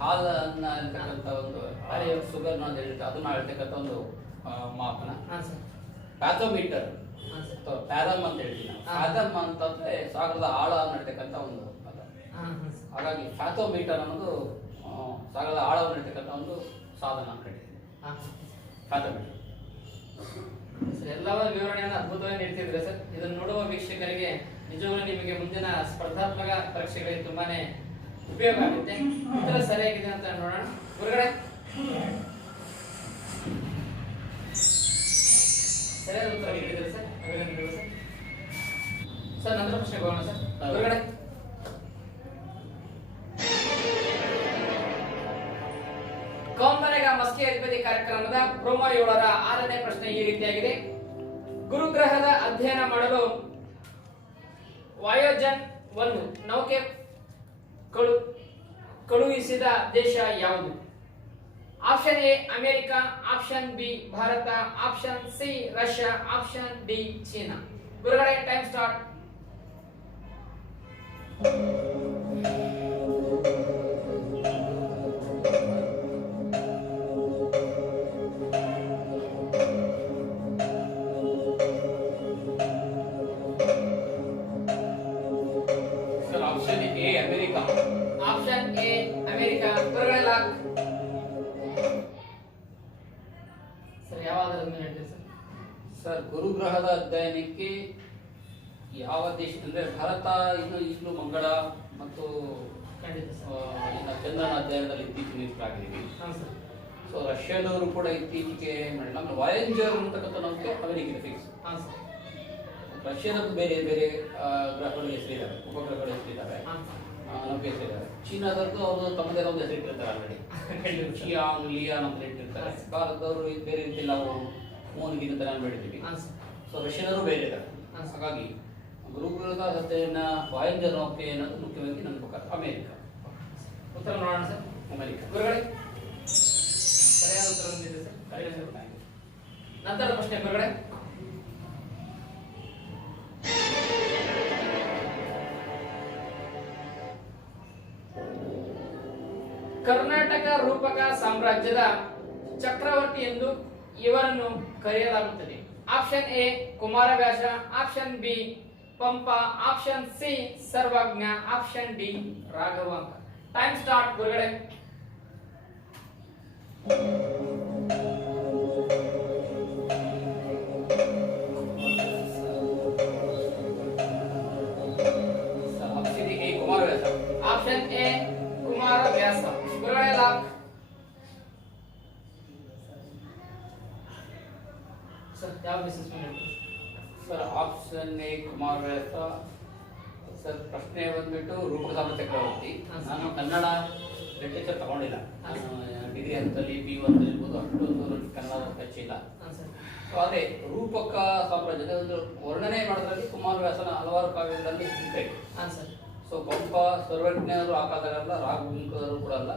ಹಾಲನ್ನ ಇರ್ತಕ್ಕಂಥ ಒಂದು ಶುಗರ್ ಅದನ್ನ ಹೇಳ್ತಕ್ಕಂಥ ಒಂದು ಮಾಪನ. ಪ್ಯಾಥೋಮೀಟರ್ ಪ್ಯಾರಮ್ ಅಂತ ಹೇಳ್ತೀವಿ ನಾವು. ಪ್ಯಾಥಮ್ ಅಂತಂದ್ರೆ ಸಾಗರದ ಆಳ ನಡೀತಕ್ಕಂಥ ಒಂದು ಪದ. ಹಾಗಾಗಿ ಪ್ಯಾಥೋಮೀಟರ್ ಅನ್ನೋದು ಸಾಗರದ ಆಳವನ್ನು ನಡೀತಕ್ಕಂಥ ಒಂದು ಸಾಧನ ಅಂತ ಹೇಳ್ತೀವಿ. ಎಲ್ಲವೂ ವಿವರಣೆಯನ್ನು ಅದ್ಭುತವಾಗಿ ನೀಡ್ತಿದ್ರೆ ಸರ್. ಇದನ್ನು ನೋಡುವ ವೀಕ್ಷಕರಿಗೆ ನಿಜವಾಗ್ಲೂ ನಿಮಗೆ ಮುಂದಿನ ಸ್ಪರ್ಧಾತ್ಮಕ ಪರೀಕ್ಷೆಗಳಿಗೆ ತುಂಬಾನೇ ಉಪಯೋಗ ಆಗುತ್ತೆ. ಉತ್ತರ ಸರಿಯಾಗಿದೆ ಅಂತ ನೋಡೋಣ. ಗುರುಗಳೇ, ಸರಿಯಾದ ಉತ್ತರ ನೀಡಿದ್ರೆ ಸರ್, ಅಭಿನಂದನೆಗಳು ಸರ್. ಸರ್, ನಂತರ ಪ್ರಶ್ನೆ ಹೋಗೋಣ ಸರ್. ಗುರುಗಳೇ, ಕೌನ್ಬನೆಗ ಮಸ್ಕಿ ಅಧಿಪತಿ ಕಾರ್ಯಕ್ರಮದ ಪ್ರೋಮೋ 7ರ 6ನೇ ಪ್ರಶ್ನೆ ಈ ರೀತಿಯಾಗಿದೆ. ಗುರುಗ್ರಹದ ಅಧ್ಯಯನ ಮಾಡಲು ವಾಯೋಜನ್ 1 ನೌಕೆ ಕಳುಹಿಸಿದ ದೇಶ ಯಾವುದು? Option A America, option B Bharat, option C Russia, option D China. ಗುರುಗಳೇ time start. Sir option A America. Option A America. ಗುರುಗಳೇ ಲಾಕ್. ಸರ್ ಯಾವ ಆಧಾರದ ಮೇಲೆ ಹೇಳ್ತೀರಿ ಸರ್? ಸರ್ ಗುರುಗ್ರಹದ ಅಧ್ಯಯನಕ್ಕೆ ಯಾವ ದೇಶದಿಂದ ಭಾರತ ಇನ್ನು ಈಗಲೂ ಮಂಗಳ ಮತ್ತು ಖಂಡಿತ ಸರ್. ಇನ್ನು ಚಂದ್ರನ ಅಧ್ಯಯನದಲ್ಲಿ ಇತ್ತೀಚೆಗೆ ನಿರತರಾಗಿದ್ದೀವಿ. ಹಾಂ ಸರ್. ಸೊ ರಷ್ಯಾದವರು ಕೂಡ ಇತ್ತೀಚೆಗೆ ನಮ್ಮ ವಾಯಂಜರ್ ಅಂತಕ್ಕಂಥ ನಮಗೆ ಅಮೆರಿಕ ಫಿಕ್ಸ್. ಹಾಂ ಸರ್. ರಷ್ಯಾದದ್ದು ಬೇರೆ ಬೇರೆ ಗ್ರಹಗಳು ಹೆಸರಿದ್ದಾವೆ, ಉಪಗ್ರಹಗಳು ಹೆಸರಿದ್ದಾವೆ, ಹಾಂ ಸರ್. ನಮಗೆ ಹೆಸರಿದ್ದಾವೆ. ಚೀನಾದದ್ದು ಅವರು ತಮ್ಮದೇ ಒಂದು ಹೆಸರಿಟ್ಟಿರ್ತಾರೆ ಆಲ್ರೆಡಿ, ಚಿಯಾಂಗ್ ಲಿಯಾನ್ ಅಂತ ಇಟ್ಟಿರ್ತಾರೆ. ಭಾರತದವರು ಬೇರೆ ರೀತಿ ನಾವು ಮೂನಿಗಿನ ತರ ಬೆಳಿತೀವಿ. ಹಾಂ ಸರ್. ಸೊ ರಷ್ಯಾದವರು ಬೇರೆ ಇದ್ದಾರೆ. ಹಾಗಾಗಿ ಗುರುಗ್ರಹದ ಅಧ್ಯಯನ ವಾಯಂಜರ್ ನೌಕೆ ಅನ್ನೋದು ಮುಖ್ಯವಾಗಿ ನನ್ನ ಪ್ರಕಾರ ಅಮೆರಿಕ. ಉತ್ತರ ನೋಡೋಣ ಸರ್. ಅಮೆರಿಕ. ಗುರುಗಳೇ ಸರಿಯಾದ ಉತ್ತರ ಬಂದಿದೆ ಸರ್. ನಂತರ ಪ್ರಶ್ನೆ ಗುರುಗಳೇ. ಕರ್ನಾಟಕ ರೂಪಕ ಸಾಮ್ರಾಜ್ಯದ ಚಕ್ರವರ್ತಿ ಎಂದು ಇವರನ್ನು ಕರೆಯಲಾಗುತ್ತದೆ. Option A Kumaravyasa, option B Pampa, option C Sarvajna, option D Raghavanka. Time start ಗುರುಗಳೇ. Option A Kumaravyasa. Option A Kumaravyasa. ಗುರುಗಳೇ ಲಾಕ್. ಸರ್ ಯಾವ ಬಿಸಿನೆಸ್ ಮೇಲೆ? Sir option A Kumaravyasa. Sir ಪ್ರಶ್ನೆ ಬಂದ್ಬಿಟ್ಟು ರೂಪಸಾಮ ಚಕ್ರವರ್ತಿ. ನಾನು ಕನ್ನಡ ಲಿಟರೇಚರ್ ತಗೊಂಡಿಲ್ಲ. ಡಿಗ್ರಿ ಹಂತದಲ್ಲಿ PU ಇರ್ಬೋದು, ಅಷ್ಟೊಂದು ಕನ್ನಡ ಹಚ್ಚಿಲ್ಲ. ಸೊ ಅದೇ ರೂಪಕ ಸಾಮ್ರಾಜ್ಯದ ಒಂದು ವರ್ಣನೆ ಮಾಡೋದ್ರಲ್ಲಿ ಕುಮಾರವ್ಯಾಸನ ಹಲವಾರು ಕಾವ್ಯಗಳಲ್ಲಿ ಇದೆ. ಸೊ ಪಂಪ ಸರ್ವಜ್ಞರು ಆ ಕಾಲದಲ್ಲ, ರಾಘವಂಕರು ಕೂಡ ಅಲ್ಲ.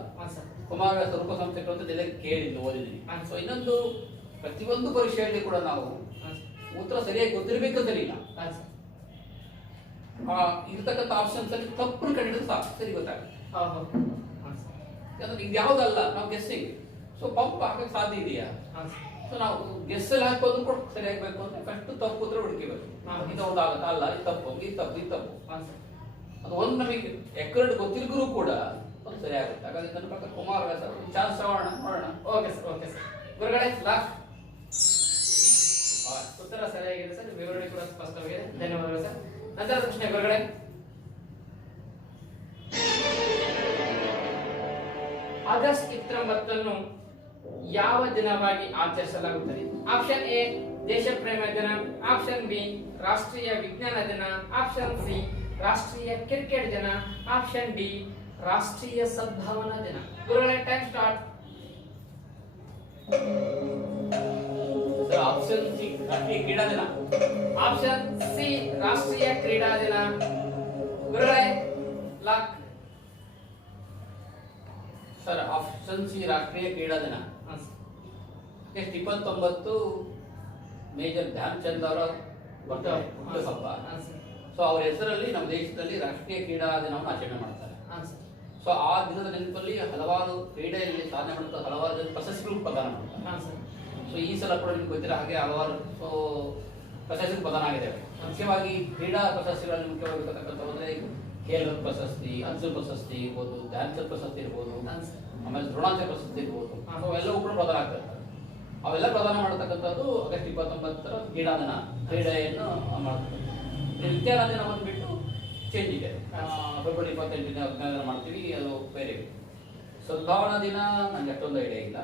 ಕುಮಾರವ್ಯಾಸ ರೂಪಸಾಮ ಚಕ್ರವರ್ತಿ ಎಲ್ಲ ಕೇಳಿದ್ದು, ಓದಿದ್ದೀನಿ. ಸೊ ಇನ್ನೊಂದು ಪ್ರತಿಯೊಂದು ಪರೀಕ್ಷೆಯಲ್ಲಿ ಕೂಡ ನಾವು ಉತ್ತರ ಸರಿಯಾಗಿ ಗೊತ್ತಿರಬೇಕಂತಲಿಲ್ಲ. ಇರ್ತಕ್ಕಂಥ ಆಪ್ಷನ್ಸ್ ಅಲ್ಲಿ ತಪ್ಪು ಕಂಡಿದ್ದು ಸಾಕು, ಸರಿ ಗೊತ್ತಾಗುತ್ತೆ. ಯಾಕಂದ್ರೆ ಇದು ಯಾವುದಲ್ಲ, ನಾವು ಗೆಸ್ಸಿಂಗ್. ಸೊ ಪಂಪ್ ಹಾಕಕ್ಕೆ ಸಾಧ್ಯ ಇದೆಯಾ? ಸೊ ನಾವು ಗೆಸ್ಸಲ್ಲಿ ಹಾಕೋದು ಕೂಡ ಸರಿ ಆಗ್ಬೇಕು ಅಂದ್ರೆ ಫಸ್ಟ್ ತಪ್ಪು ಉತ್ತರ ಹುಡುಕಿಬೇಕು. ಇದು ಹೌದಾಗತ್ತ, ಅಲ್ಲ ಇದು ತಪ್ಪು, ಇದು ತಪ್ಪು, ಇದು ತಪ್ಪು. ಅದು ಒಂದು ನಮಗೆ ಎಕರೆಡ್ ಗೊತ್ತಿರ್ಗೂ ಕೂಡ ಒಂದು ಸರಿ ಆಗುತ್ತೆ. ಹಾಗಾಗಿ ನನ್ನ ಪ್ರಕಾರ ಕುಮಾರವ್ಯಾಸ ಚಾನ್ಸ್ ತಗೋಣ, ನೋಡೋಣ. Okay sir, okay sir. ಗುರುಗಳೇ ಲಾಕ್. ಉತ್ತರ ಸರಿಯಾಗಿದೆ ಸರ್, ವಿವರಣೆ ಕೂಡ ಸ್ಪಷ್ಟವಾಗಿದೆ. ಧನ್ಯವಾದಗಳು ಸರ್. ನಂತರ ಪ್ರಶ್ನೆ ಗುರುಗಳೇ. ಆಗಸ್ಟ್ 29 ಯಾವ ದಿನವಾಗಿ ಆಚರಿಸಲಾಗುತ್ತದೆ? ಆಪ್ಷನ್ ಎ ದೇಶ ಪ್ರೇಮ ದಿನ, ಆಪ್ಷನ್ ಬಿ ರಾಷ್ಟ್ರೀಯ ವಿಜ್ಞಾನ ದಿನ, ಆಪ್ಷನ್ ಸಿ ರಾಷ್ಟ್ರೀಯ ಕ್ರಿಕೆಟ್ ದಿನ, ಆಪ್ಷನ್ ಡಿ ರಾಷ್ಟ್ರೀಯ ಸದ್ಭಾವನಾ ದಿನ. ಗುರುಗಳೇ ಟೈಮ್ ಸ್ಟಾರ್ಟ್. ಆಪ್ಷನ್ ಸಿ ರಾಷ್ಟ್ರೀಯ ಕ್ರೀಡಾ ದಿನ. ಆಪ್ಷನ್ ಸಿ ರಾಷ್ಟ್ರೀಯ ಕ್ರೀಡಾ ದಿನ. ಗುರುಗಳೇ ಲಾಕ್. ಸರ್ ಆಪ್ಷನ್ ಸಿ ರಾಷ್ಟ್ರೀಯ ಕ್ರೀಡಾ ದಿನ. ನೆಕ್ಸ್ಟ್ 29 ಮೇಜರ್ ಧ್ಯಾನ್ ಚಂದ್ ಅವರ ಹುಟ್ಟುಹಬ್ಬ. ಸೊ ಅವರ ಹೆಸರಲ್ಲಿ ನಮ್ಮ ದೇಶದಲ್ಲಿ ರಾಷ್ಟ್ರೀಯ ಕ್ರೀಡಾ ದಿನವನ್ನು ಆಚರಣೆ ಮಾಡ್ತಾರೆ. ಸೊ ಆ ದಿನದ ನೆನಪಲ್ಲಿ ಹಲವಾರು ಕ್ರೀಡೆಯಲ್ಲಿ ಸಾಧನೆ ಮಾಡುತ್ತ ಹಲವಾರು ಜನ ಪ್ರಶಸ್ತಿಗಳು ಪ್ರದಾನ ಮಾಡ್ತಾರೆ. ಸೊ ಈ ಸಲ ಕೂಡ ನಿಮ್ಗೆ ಗೊತ್ತಿರೋ ಹಾಗೆ ಹಲವಾರು ಪ್ರಶಸ್ತಿಗಳು ಪ್ರದಾನ ಆಗಿದ್ದಾವೆ. ಮುಖ್ಯವಾಗಿ ಕ್ರೀಡಾ ಪ್ರಶಸ್ತಿಗಳಲ್ಲಿ ಮುಖ್ಯವಾಗಿರ್ತಕ್ಕಂಥ ಹೋದ್ರೆ ಖೇಲ್ ಪ್ರಶಸ್ತಿ, ಅರ್ಜುನ್ ಪ್ರಶಸ್ತಿ ಇರ್ಬೋದು, ಧ್ಯಾನ್ ಚಂದ್ ಪ್ರಶಸ್ತಿ ಇರ್ಬೋದು, ಆಮೇಲೆ ದ್ರೋಣಾಚಾರ್ಯ ಪ್ರಶಸ್ತಿ ಇರ್ಬೋದು. ಅವೆಲ್ಲವೂ ಕೂಡ ಪ್ರದಾನ ಆಗ್ತಾ ಇರ್ತಾರೆ. ಅವೆಲ್ಲ ಪ್ರದಾನ ಮಾಡತಕ್ಕಂಥದ್ದು ಆಗಸ್ಟ್ 29 ಕ್ರೀಡಾ ದಿನ, ಕ್ರೀಡೆಯನ್ನು ಮಾಡ್ತಾರೆ. ವಿಜ್ಞಾನ ದಿನ ಬಂದ್ಬಿಟ್ಟು ಚೇಂಜ್ ಇದೆ. ಫೆಬ್ರವರಿ 28 ವಿಜ್ಞಾನ ದಿನ ಮಾಡ್ತೀವಿ, ಅದು ಬೇರೆ. ಸದ್ಭಾವನಾ ದಿನ ನನಗೆ ಅಷ್ಟೊಂದು ಐಡಿಯಾ ಇಲ್ಲ.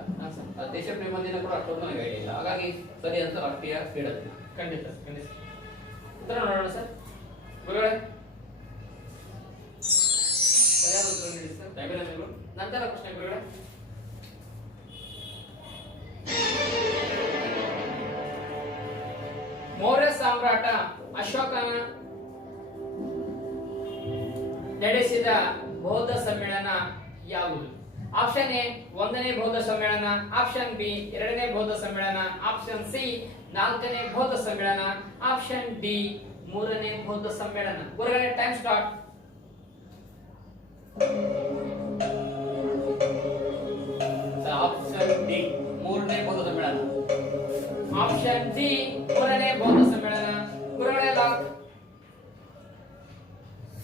ದೇಶ ಪ್ರೇಮ ದಿನ ಕೂಡ ಅಷ್ಟೊಂದು ನನಗೆ ಐಡಿಯಾ ಇಲ್ಲ. ಹಾಗಾಗಿ ಸರಿ ಅಂತ ರಾಷ್ಟ್ರೀಯ ಕ್ರೀಡಾ ದಿನ. ಖಂಡಿತ ಖಂಡಿತ. ಉತ್ತರ ನೋಡೋಣ ಸರ್. ಗುರುಗಳೇ ಸರಿಯಾದ ಉತ್ತರ ನೀಡಿ ಸರ್, ಅಭಿನಂದನೆಗಳು. ನಂತರ ಪ್ರಶ್ನೆ ಗುರುಗಳೇ. ಮೌರ್ಯ ಸಾಮ್ರಾಟ ಅಶೋಕನ ನಡೆಸಿದ ಬೌದ್ಧ ಸಮ್ಮೇಳನ ಯಾವುದು? ಆಪ್ಷನ್ ಎ ಒಂದನೇ ಬೌದ್ಧ ಸಮ್ಮೇಳನ, ಆಪ್ಷನ್ ಬಿ ಎರಡನೇ ಬೌದ್ಧ ಸಮ್ಮೇಳನ, ಆಪ್ಷನ್ ಸಿ ನಾಲ್ಕನೇ ಬೌದ್ಧ ಸಮ್ಮೇಳನ, ಆಪ್ಷನ್ ಡಿ ಮೂರನೇ ಬೌದ್ಧ ಸಮ್ಮೇಳನ. ಗುರುಗಳೇ ಟೈಮ್ ಸ್ಟಾರ್ಟ್. ಆಪ್ಷನ್ ಡಿ ಮೂರನೇ ಬೌದ್ಧ ಸಮ್ಮೇಳನ. ಆಪ್ಷನ್ ಡಿ ಮೂರನೇ ಬೌದ್ಧ ಸಮ್ಮೇಳನ. ಗುರುಗಳೇ ಲಾಕ್.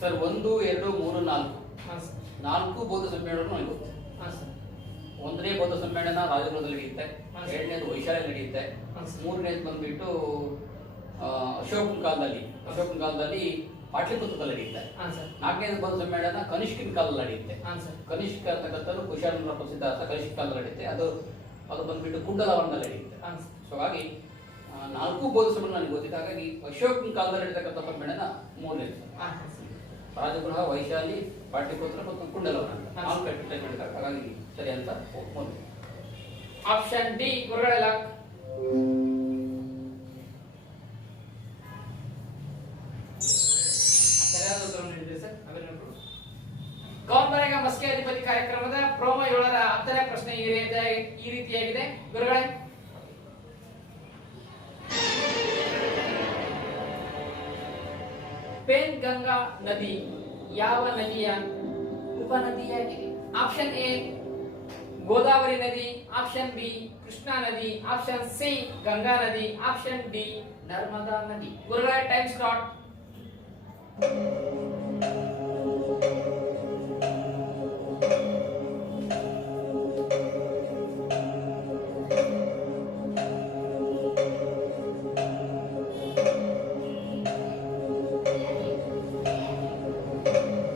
ಸರ್ 1, 2, 3, 4 ಹಾ ಸರ್. 4 ಬೌದ್ಧ ಸಮ್ಮೇಳನ ನನಗೆ ಗೊತ್ತು. ಹಾ ಸರ್. ಒಂದನೇ ಬೌದ್ಧ ಸಮ್ಮೇಳನ ರಾಜಗೃಹದಲ್ಲಿ ನಡೆಯುತ್ತೆ, ಹಾ. ಎರಡನೇದು ವೈಶಾಲಿ ನಡೆಯುತ್ತೆ, ಹಾ. ಮೂರನೇದು ಬಂದ್ಬಿಟ್ಟು ಅಶೋಕನ ಕಾಲದಲ್ಲಿ ಪಾಟ್ಲಿಪುತ್ರದಲ್ಲಿ ನಡೆಯುತ್ತೆ, ಹಾ ಸರ್. ನಾಲ್ಕನೇದು ಬೌದ್ಧ ಸಮ್ಮೇಳನ ಕನಿಷ್ಕನ ಕಾಲದಲ್ಲಿ ನಡೆಯುತ್ತೆ. ಹಾ ಸರ್. ಕನಿಷ್ಕ ಅಂತಕ್ಕಂಥದ್ದು ಕುಶಾಲರ ಪ್ರಸಿದ್ಧ ಅಂತ ಕನಿಷ್ಕ ಕಾಲದಲ್ಲಿ ನಡೆಯುತ್ತೆ. ಅದು ಬಂದ್ಬಿಟ್ಟು ಕುಂಡಲವನದಲ್ಲಿ ನಡೆಯುತ್ತೆ. ಹಾ ಸರ್. ಸೊ ಹಾಗಾಗಿ 4 ಬೌದ್ಧ ಸಮ್ಮೇಳನ ನನಗೆ ಗೊತ್ತಿದೆ. ಹಾಗಾಗಿ ಅಶೋಕನ ಕಾಲದಲ್ಲಿ ನಡೀತಕ್ಕಂಥ ಸಮ್ಮೇಳನ ಮೂರನೇದು. ಹಾ ಸರ್. ರಾಜಗೃಹ, ವೈಶಾಲಿ, ಪಾಟ್ಲಿಪುತ್ರ ಮತ್ತು ಕುಂಡಲವನ ಅಂತ ಹಾ. 4 ಕಟ್ಟಿಗೆ ನಡೀತಾರೆ. ಹಾಗಾಗಿ ಸರಿ ಅಂತ ಒಂದು ಆಪ್ಷನ್ ಡಿ ಗುರುಗಳೇ ಲಾಕ್. ಸರಿಯಾದ ಉತ್ತರ ನೀಡಿದ್ರಿ ಸರ್. ಅಭಿನಂದನೆಗಳು. ಕೌನ್ ಬನೇಗಾ ಮಸ್ಕಿ ಅಧಿಪತಿ ಕಾರ್ಯಕ್ರಮದ ಪ್ರೋಮೋ 7ರ 10ನೇ ಪ್ರಶ್ನೆ ಈ ರೀತಿಯಾಗಿದೆ. ಗುರುಗಳೇ ಪೇನ್ಗಂಗಾ ನದಿ ಯಾವ ನದಿಯ ಉಪನದಿಯಾಗಿದೆ? ಆಪ್ಷನ್ ಎ ಗೋದಾವರಿ ನದಿ, ಆಪ್ಷನ್ ಬಿ ಕೃಷ್ಣಾ ನದಿ, ಆಪ್ಷನ್ ಸಿ ಗಂಗಾ ನದಿ, ಆಪ್ಷನ್ ಡಿ ನರ್ಮದಾ ನದಿ. ಗುರುಗಳೇ time start.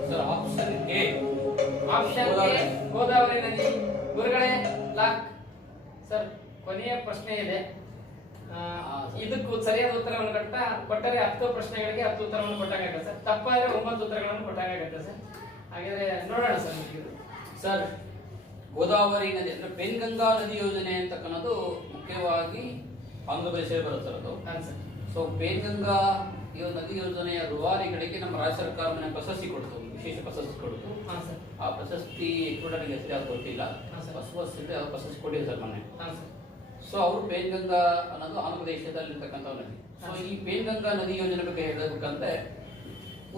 Sir option A option A Godavari ನದಿ. ಗುರುಗಳೇ ಲಾಕ್. ಸರ್ ಕೊನೆಯ ಪ್ರಶ್ನೆ ಇದೆ. ಇದಕ್ಕೂ ಸರಿಯಾದ ಉತ್ತರವನ್ನು ಕೊಟ್ಟರೆ 10 ಪ್ರಶ್ನೆಗಳಿಗೆ 10 ಉತ್ತರವನ್ನು ಕೊಟ್ಟಾಗುತ್ತೆ ಸರ್. ತಪ್ಪಾದ್ರೆ 9 ಉತ್ತರಗಳನ್ನು ಕೊಟ್ಟಾಗುತ್ತೆ ಸರ್. ಹಾಗಾದ್ರೆ ನೋಡೋಣ ಸರ್. ಸರ್ ಗೋದಾವರಿ ನದಿ ಅಂದ್ರೆ ಪೆನ್ಗಂಗಾ ನದಿ ಯೋಜನೆ ಅಂತಕ್ಕನ್ನೋದು ಮುಖ್ಯವಾಗಿ ಆಂಧ್ರ ಪ್ರದೇಶದಲ್ಲಿ ಬರುತ್ತಿರೋದು. ಹಾಂ ಸರ್. ಸೊ ಪೆನ್ಗಂಗಾ ನದಿ ಯೋಜನೆಯ ರೂವಾರಿಗಳಿಗೆ ನಮ್ಮ ರಾಜ್ಯ ಸರ್ಕಾರ ಪ್ರಶಸ್ತಿ ಕೊಡ್ತು, ವಿಶೇಷ ಪ್ರಶಸ್ತಿ ಕೊಡ್ತು. ಹಾಂ ಸರ್. ಆ ಪ್ರಶಸ್ತಿ ಕೂಡ ನನಗೆ ಹೆಸರು ಯಾವ್ದು ಗೊತ್ತಿಲ್ಲ. ಹಾಂ ಸರ್. ವರ್ಷದಿಂದ ಪ್ರಶಸ್ತಿ ಕೊಟ್ಟಿದೆ ಸರ್ ಮೊನ್ನೆ. ಹಾಂ ಸರ್. ಸೊ ಅವರು ಪೇನ್ಗಂಗಾ ಅನ್ನೋದು ಆಂಧ್ರ ಪ್ರದೇಶದಲ್ಲಿರ್ತಕ್ಕಂಥ ನದಿ. ಸೊ ಈ ಪೇನ್ಗಂಗಾ ನದಿ ಯೋಜನೆ ಬಗ್ಗೆ ಹೇಳಬೇಕಂದ್ರೆ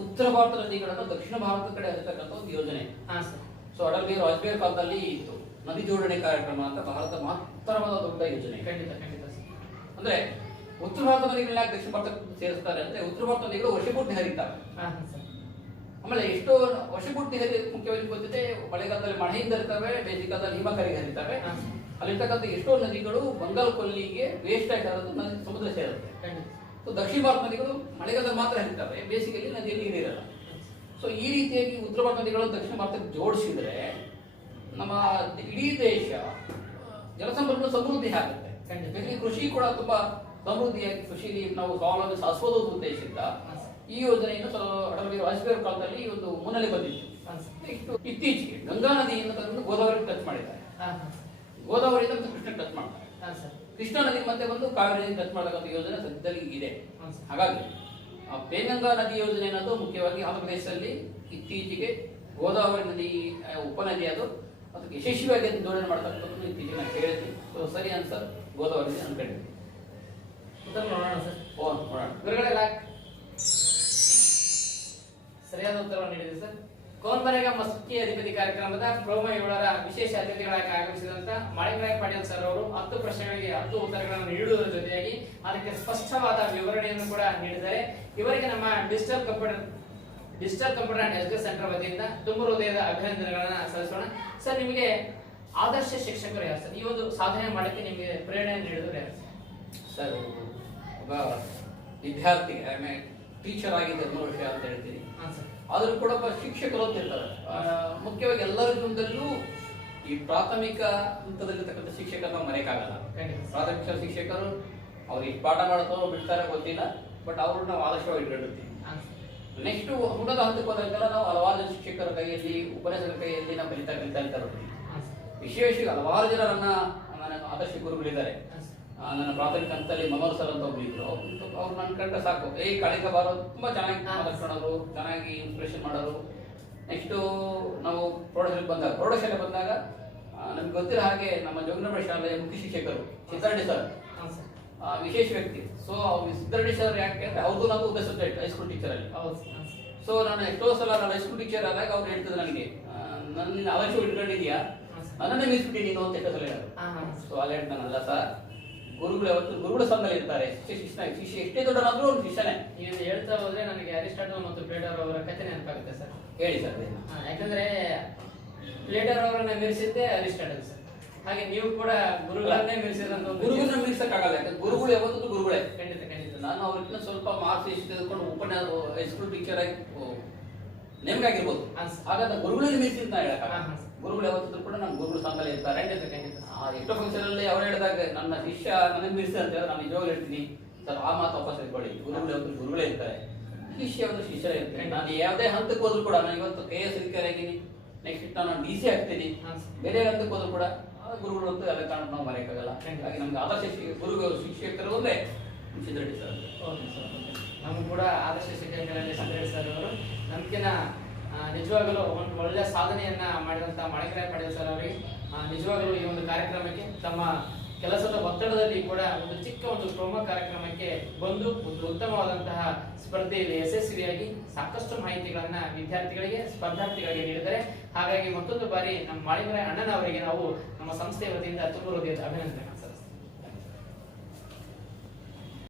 ಉತ್ತರ ಭಾರತ ನದಿಗಳನ್ನು ದಕ್ಷಿಣ ಭಾರತದ ಕಡೆ ಹರಿತಕ್ಕಂಥ ಒಂದು ಯೋಜನೆ. ಹಾಂ ಸರ್. ಸೊ ಅಟಲ್ ಬಿಹಾರಿ ವಾಜಪೇಯಿ ಕಾಲದಲ್ಲಿ ಇತ್ತು ನದಿ ಜೋಡಣೆ ಕಾರ್ಯಕ್ರಮ ಅಂತ ಭಾರತ ಮಹತ್ತರವಾದ ದೊಡ್ಡ ಯೋಜನೆ. ಖಂಡಿತ ಖಂಡಿತ ಸರ್. ಅಂದ್ರೆ ಉತ್ತರ ಭಾರತ ನದಿಗಳನ್ನ ಯಾಕೆ ದಕ್ಷಿಣ ಭಾರತಕ್ಕೆ ಸೇರಿಸ್ತಾರೆ ಅಂದ್ರೆ ಉತ್ತರ ಭಾರತ ನದಿಗಳು ವರ್ಷಪೂರ್ತಿ ಹರಿತಾವೆ. ಹಾಂ ಸರ್. ಆಮೇಲೆ ಎಷ್ಟೋ ವರ್ಷಪೂರ್ತಿ ಮುಖ್ಯವಾಗಿ ಗೊತ್ತಿದೆ, ಮಳೆಗಾಲದಲ್ಲಿ ಮಳೆಯಿಂದ ಹರಿತವೆ, ಬೇಸಿಗೆಗಾಲದಲ್ಲಿ ಹಿಮ ಕರಗಿ ಹರಿತವೆ. ಹಾಂ ಸರ್. ಅಲ್ಲಿರ್ತಕ್ಕಂಥ ಎಷ್ಟೋ ನದಿಗಳು ಬಂಗಾಳ ಕೊಲ್ಲಿಗೆ ವೇಸ್ಟ್ ಆಗಿ ಹರಿದು ನದಿ ಸಮುದ್ರ ಸೇರುತ್ತೆ. ಖಂಡಿತ. ಸೊ ದಕ್ಷಿಣ ಭಾರತ ನದಿಗಳು ಮಳೆಗಾಲದಲ್ಲಿ ಮಾತ್ರ ಹರಿತವೆ, ಬೇಸಿಗೆಯಲ್ಲಿ ನದಿಯಲ್ಲಿ ನೀರಿರಲ್ಲ. ಸೊ ಈ ರೀತಿಯಾಗಿ ಉತ್ತರ ಭಾರತ ನದಿಗಳನ್ನು ದಕ್ಷಿಣ ಭಾರತಕ್ಕೆ ಜೋಡಿಸಿದ್ರೆ ನಮ್ಮ ಇಡೀ ದೇಶ ಜಲಸಂಪನ್ಮೂಲ ಸಮೃದ್ಧಿ ಆಗುತ್ತೆ. ಖಂಡಿತ. ಜೊತೆಗೆ ಕೃಷಿ ಕೂಡ ತುಂಬಾ ಸಮೃದ್ಧಿಯಾಗಿ ಕೃಷಿಯಲ್ಲಿ ನಾವು ಸ್ವಾವಲಂಬಿ ಸಾಧಿಸೋದು ಉದ್ದೇಶದಿಂದ ಹಾಂ ಸರ್. ಈ ಯೋಜನೆಯನ್ನು ಅಟಲ್ ಬಿಹಾರಿ ವಾಜಪೇಯಿ ಕಾಲದಲ್ಲಿ ಒಂದು ಮುನ್ನೆಲೆ ಬಂದಿತ್ತು. ಹಾಂ ಸರ್. ಇತ್ತೀಚೆಗೆ ಗಂಗಾ ನದಿಯನ್ನು ತಂದು ಗೋದಾವರಿ ಟಚ್ ಮಾಡಿದ್ದಾರೆ. ಹಾಂ ಹಾಂ ಸರ್. ಗೋದಾವರಿಯಿಂದ ಮತ್ತು ಕೃಷ್ಣ ಟಚ್ ಮಾಡ್ತಾರೆ. ಹಾಂ ಸರ್. ಕೃಷ್ಣಾ ನದಿ ಮತ್ತೆ ಬಂದು ಕಾವೇರಿ ನದಿ ಟಚ್ ಮಾಡತಕ್ಕಂಥ ಯೋಜನೆ ಸದ್ಯದಲ್ಲಿ ಇದೆ. ಹಾಂ ಸರ್. ಹಾಗಾಗಿ ಪೇನ್ಗಂಗಾ ನದಿ ಯೋಜನೆ ಅನ್ನೋದು ಮುಖ್ಯವಾಗಿ ಆಂಧ್ರ ಪ್ರದೇಶದಲ್ಲಿ ಇತ್ತೀಚೆಗೆ ಗೋದಾವರಿ ನದಿ ಉಪನದಿ ಅದು ಅದಕ್ಕೆ ಯಶಸ್ವಿಯಾಗಿ ಅದನ್ನು ಜೋಡಣೆ ಮಾಡ್ತಕ್ಕಂಥದ್ದು ಇತ್ತೀಚೆಗೆ ನಾನು ಕೇಳಿದ್ವಿ. ಸೊ ಸರಿ ಆನ್ಸರ್ ಗೋದಾವರಿ ನದಿ ಅನ್ಕೊಂಡಿದ್ವಿ. ಉತ್ತರ ನೋಡೋಣ ಸರ್. ನೋಡೋಣ. ಗುರುಗಳೇ ಲಾಕ್. ಸರಿಯಾದ ಉತ್ತರವನ್ನು ನೀಡಿದೆ ಸರ್. ಕೌನ್ ಬನೇಗಾ ಮಸ್ಕಿ ಅಧಿಪತಿ ಕಾರ್ಯಕ್ರಮದ ಪ್ರೋಮೋ 7ರ ವಿಶೇಷ ಅತಿಥಿಗಳಾಗಿ ಆಗಮಿಸಿದಂತ ಮಾಳಿಂಗರಾಯ್ ಪಾಟೀಲ್ ಸರ್ ಅವರು 10 ಪ್ರಶ್ನೆಗಳಿಗೆ 10 ಉತ್ತರಗಳನ್ನು ನೀಡುವುದರ ಜೊತೆಯಾಗಿ ಅದಕ್ಕೆ ಸ್ಪಷ್ಟವಾದ ವಿವರಣೆಯನ್ನು ಕೂಡ ನೀಡಿದ್ದಾರೆ. ಇವರಿಗೆ ನಮ್ಮ digital computer and education centre ವತಿಯಿಂದ ತುಂಬ ಹೃದಯದ ಅಭಿನಂದನೆಗಳನ್ನ ಸಲ್ಲಿಸೋಣ. ಸರ್ ನಿಮಗೆ ಆದರ್ಶ ಶಿಕ್ಷಕರು ಯಾರು ಸರ್? ಈ ಒಂದು ಸಾಧನೆ ಮಾಡಕ್ಕೆ ನಿಮಗೆ ಪ್ರೇರಣೆ ನೀಡಿದ್ರು ಯಾರು ಸರ್? ಒಬ್ಬ ವಿದ್ಯಾರ್ಥಿ ಟೀಚರ್ ಆಗಿದೆ 3 ವರ್ಷ ಅಂತ ಹೇಳ್ತೀನಿ. ಹಾಂ ಸರ್. ಆದ್ರೂ ಕೂಡ ಒಬ್ಬ ಶಿಕ್ಷಕರು ಅಂತ ಇರ್ತಾರೆ. ಮುಖ್ಯವಾಗಿ ಎಲ್ಲರ ಜೀವನದಲ್ಲೂ ಈ ಪ್ರಾಥಮಿಕ ಹಂತದಲ್ಲಿರ್ತಕ್ಕಂಥ ಶಿಕ್ಷಕರನ್ನ ಮರೆಯಕ್ಕಾಗಲ್ಲ. ಪ್ರಾಥಮಿಕ ಶಿಕ್ಷಕರು ಅವ್ರು ಈ ಪಾಠ ಮಾಡ್ತಾರೋ ಬಿಡ್ತಾರೆ ಗೊತ್ತಿಲ್ಲ, ಬಟ್ ಅವ್ರು ನಾವು ಆದರ್ಶವಾಗಿ ಇಟ್ಕೊಂಡಿರ್ತೀವಿ. ನೆಕ್ಸ್ಟ್ ಉನ್ನತ ಹಂತಕ್ಕೆ ಹೋದಾಗ ನಾವು ಹಲವಾರು ಶಿಕ್ಷಕರ ಕೈಯಲ್ಲಿ, ಉಪನ್ಯಾಸಕರ ಕೈಯಲ್ಲಿ ನಾವು ಕಲಿತಾ ಇರ್ತೀವಿ. ವಿಶೇಷವಾಗಿ ಹಲವಾರು ಜನ ನನ್ನ ಆದರ್ಶ ಗುರುಗಳಿದ್ದಾರೆ. ನನ್ನ ಪ್ರಾಥಮಿಕ ಹಂತದಲ್ಲಿ ಮನೋಹರ್ ಸರ್ ಅಂತ ಒಬ್ರು ಅವ್ರು ನನ್ನ ಕಂಡ್ರೆ ಸಾಕು, ಕಳಿಕ ಬಾರೋ ತುಂಬಾ ಚೆನ್ನಾಗಿ ಮಾತಾಡ್ಕೊಳ್ಳೋರು, ಚೆನ್ನಾಗಿ ಇನ್ಸ್ಪಿರೇಷನ್ ಮಾಡೋರು. ನೆಕ್ಸ್ಟ್ ನಾವು ಪ್ರೌಢಶಾಲೆ ಬಂದಾಗ ನಮ್ಗೆ ಗೊತ್ತಿರೋ ಹಾಗೆ ನಮ್ಮ ಜೋಗನಗರ ಶಾಲೆಯ ಮುಖ್ಯ ಶಿಕ್ಷಕರು ಚಿತ್ರರೆಡ್ಡಿ ಸರ್ ಹಾಂ ಸರ್. ವಿಶೇಷ ವ್ಯಕ್ತಿ. ಸೊ ಚಿತ್ರರೆಡ್ಡಿ ಸರ್ ಯಾಕೆ ಅಂದ್ರೆ ಅವ್ರದ್ದು ನಾವು ಒಂದೇ ಸಬ್ಜೆಕ್ಟ್ ಹೈಸ್ಕೂಲ್ ಟೀಚರ್ ಅಲ್ಲಿ. ಹೌದು ಸರ್. ಸೊ ನಾನು ಎಷ್ಟೋ ಸಲ ನಾನು ಹೈಸ್ಕೂಲ್ ಟೀಚರ್ ಆದಾಗ ಅವ್ರು ಹೇಳ್ತಿದ್ರು ನನಗೆ ನನ್ನ ಅವಶ್ಯ ಇಟ್ಕೊಂಡಿದ್ಯಾ ನನ್ನನ್ನೇ ಮೀಸ್ಬಿಟ್ಟು ನೀನು ಅಂತ ಎಷ್ಟೋ ಸಲ ಹೇಳೋರು. ಸೊ ಅಲ್ಲಿ ಹೇಳ್ತಾನಲ್ಲ ಸರ್, ಗುರುಗಳು ಯಾವತ್ತು ಗುರುಗಳ ಸ್ಥಾನದಲ್ಲಿ ಇರ್ತಾರೆ. ಶಿಷ್ಯ ಎಷ್ಟೇ ದೊಡ್ಡನಾದ್ರೂ ಒಂದು ಶಿಷ್ಯನೇ. ನೀವು ಹೇಳ್ತಾ ಹೋದ್ರೆ ನನಗೆ ಅರಿಸ್ಟಾಟಲ್ ಮತ್ತು ಪ್ಲೇಟರ್ ಅವರ ಕಥೆ ನೆನಪಾಗುತ್ತೆ ಸರ್. ಹೇಳಿ ಸರ್. ಯಾಕಂದ್ರೆ ಪ್ಲೇಟರ್ ಅವರನ್ನ ಮೀರಿಸಿದ್ದೆ ಅರಿಸ್ಟಾಟಲ್ ಸರ್. ಹಾಗೆ ನೀವು ಕೂಡ ಗುರುಗಳನ್ನೇ ಮೀರಿಸಿದಂತ ಗುರುಗಳನ್ನ ಮೀರ್ಸಕ್ಕಾಗಲ್ಲ, ಯಾಕಂದ್ರೆ ಗುರುಗಳು ಯಾವತ್ತೂ ಗುರುಗಳೇ. ಖಂಡಿತ ಖಂಡಿತ. ನಾನು ಅವ್ರಿಗಿನ್ನ ಸ್ವಲ್ಪ ಮಾರ್ಕ್ಸ್ ಎಷ್ಟು ತೆಗೆದುಕೊಂಡು ಉಪನ್ಯಾಸ ಹೈಸ್ಕೂಲ್ ಟೀಚರ್ ಆಗಿ ನೇಮಕ ಆಗಿರ್ಬೋದು. ಹಾಗಾದ್ರೆ ಗುರುಗಳಲ್ಲಿ ಮೀರಿಸಿದ್ ನಾ ಹೇಳಕ್ ಗುರುಗಳು ಯಾವತ್ತಿದ್ರು ಕೂಡ ನಮ್ಮ ಗುರುಗಳು ಸ್ಥಾನದಲ್ಲಿ ಇರ್ತಾರೆ. ಖಂಡಿತ ಖಂಡಿತ. ಎಷ್ಟೋ ಫಂಕ್ಷನ್ ಅಲ್ಲಿ ಅವ್ರು ಹೇಳಿದಾಗ ನನ್ನ ಶಿಷ್ಯ ನನಗೆ ಮೀರಿಸಿ ಅಂತ ಹೇಳಿದ್ರೆ ನಾನು ನಿಜವಾಗ್ಲೂ ಹೇಳ್ತೀನಿ ಸರ್, ಆ ಮಾತು ವಾಪಸ್ ಇಟ್ಕೊಳ್ಳಿ. ಗುರುಗಳು ಯಾವತ್ತು ಗುರುಗಳೇ ಇರ್ತಾರೆ, ಶಿಷ್ಯ ಯಾವತ್ತು ಶಿಷ್ಯರೇ ಇರ್ತಾರೆ. ನಾನು ಯಾವುದೇ ಹಂತಕ್ಕೆ ಹೋದ್ರು ಕೂಡ ನಾನು ಇವತ್ತು KS ಅಧಿಕಾರಿ ಆಗಿದ್ದೀನಿ, ನೆಕ್ಸ್ಟ್ ನಾನು DC ಆಗ್ತೀನಿ, ಬೇರೆ ಹಂತಕ್ಕೆ ಹೋದ್ರು ಕೂಡ ಗುರುಗಳು ಅಂತ ಎಲ್ಲ ಕಾರಣ ನಾವು ಮರೆಯಕ್ಕಾಗಲ್ಲ. ಹಾಗಾಗಿ ನಮ್ಗೆ ಆದರ್ಶ ಗುರುಗಳು ಶಿಕ್ಷಕರು ಅಂದ್ರೆ ಚಿತ್ರರೆಡ್ಡಿ ಸರ್. ನಮ್ಗೆ ಕೂಡ ಆದರ್ಶ ಶಿಕ್ಷಕರಲ್ಲಿ ಚಿತ್ರರೆಡ್ಡಿ ಸರ್ ಅವರು ನಮ್ಗಿನ ನಿಜವಾಗಲೂ ಒಂದು ಒಳ್ಳೆಯ ಸಾಧನೆಯನ್ನ ಮಾಡಿದಂತ ಮಾಣಿಕರಾಯ ಪಾಟೀಲ್ ಸರ್ ಅವರಿಗೆ ನಿಜವಾಗಲೂ ಈ ಒಂದು ಕಾರ್ಯಕ್ರಮಕ್ಕೆ ತಮ್ಮ ಕೆಲಸದ ಒತ್ತಡದಲ್ಲಿ ಕೂಡ ಒಂದು ಚಿಕ್ಕ ಒಂದು ಪ್ರೋಮೋ ಕಾರ್ಯಕ್ರಮಕ್ಕೆ ಬಂದು ಒಂದು ಉತ್ತಮವಾದಂತಹ ಸ್ಪರ್ಧೆಯಲ್ಲಿ ಯಶಸ್ವಿಯಾಗಿ ಸಾಕಷ್ಟು ಮಾಹಿತಿಗಳನ್ನ ವಿದ್ಯಾರ್ಥಿಗಳಿಗೆ ಸ್ಪರ್ಧಾರ್ಥಿಗಳಿಗೆ ನೀಡಿದ್ದಾರೆ. ಹಾಗಾಗಿ ಮತ್ತೊಂದು ಬಾರಿ ನಮ್ಮ ಮಾಳಿಂಗರಾಯ ಅಣ್ಣನವರಿಗೆ ನಾವು ನಮ್ಮ ಸಂಸ್ಥೆಯ ವತಿಯಿಂದ ತುಂಬ ಹೃದಯದ ಅಭಿನಂದನೆ.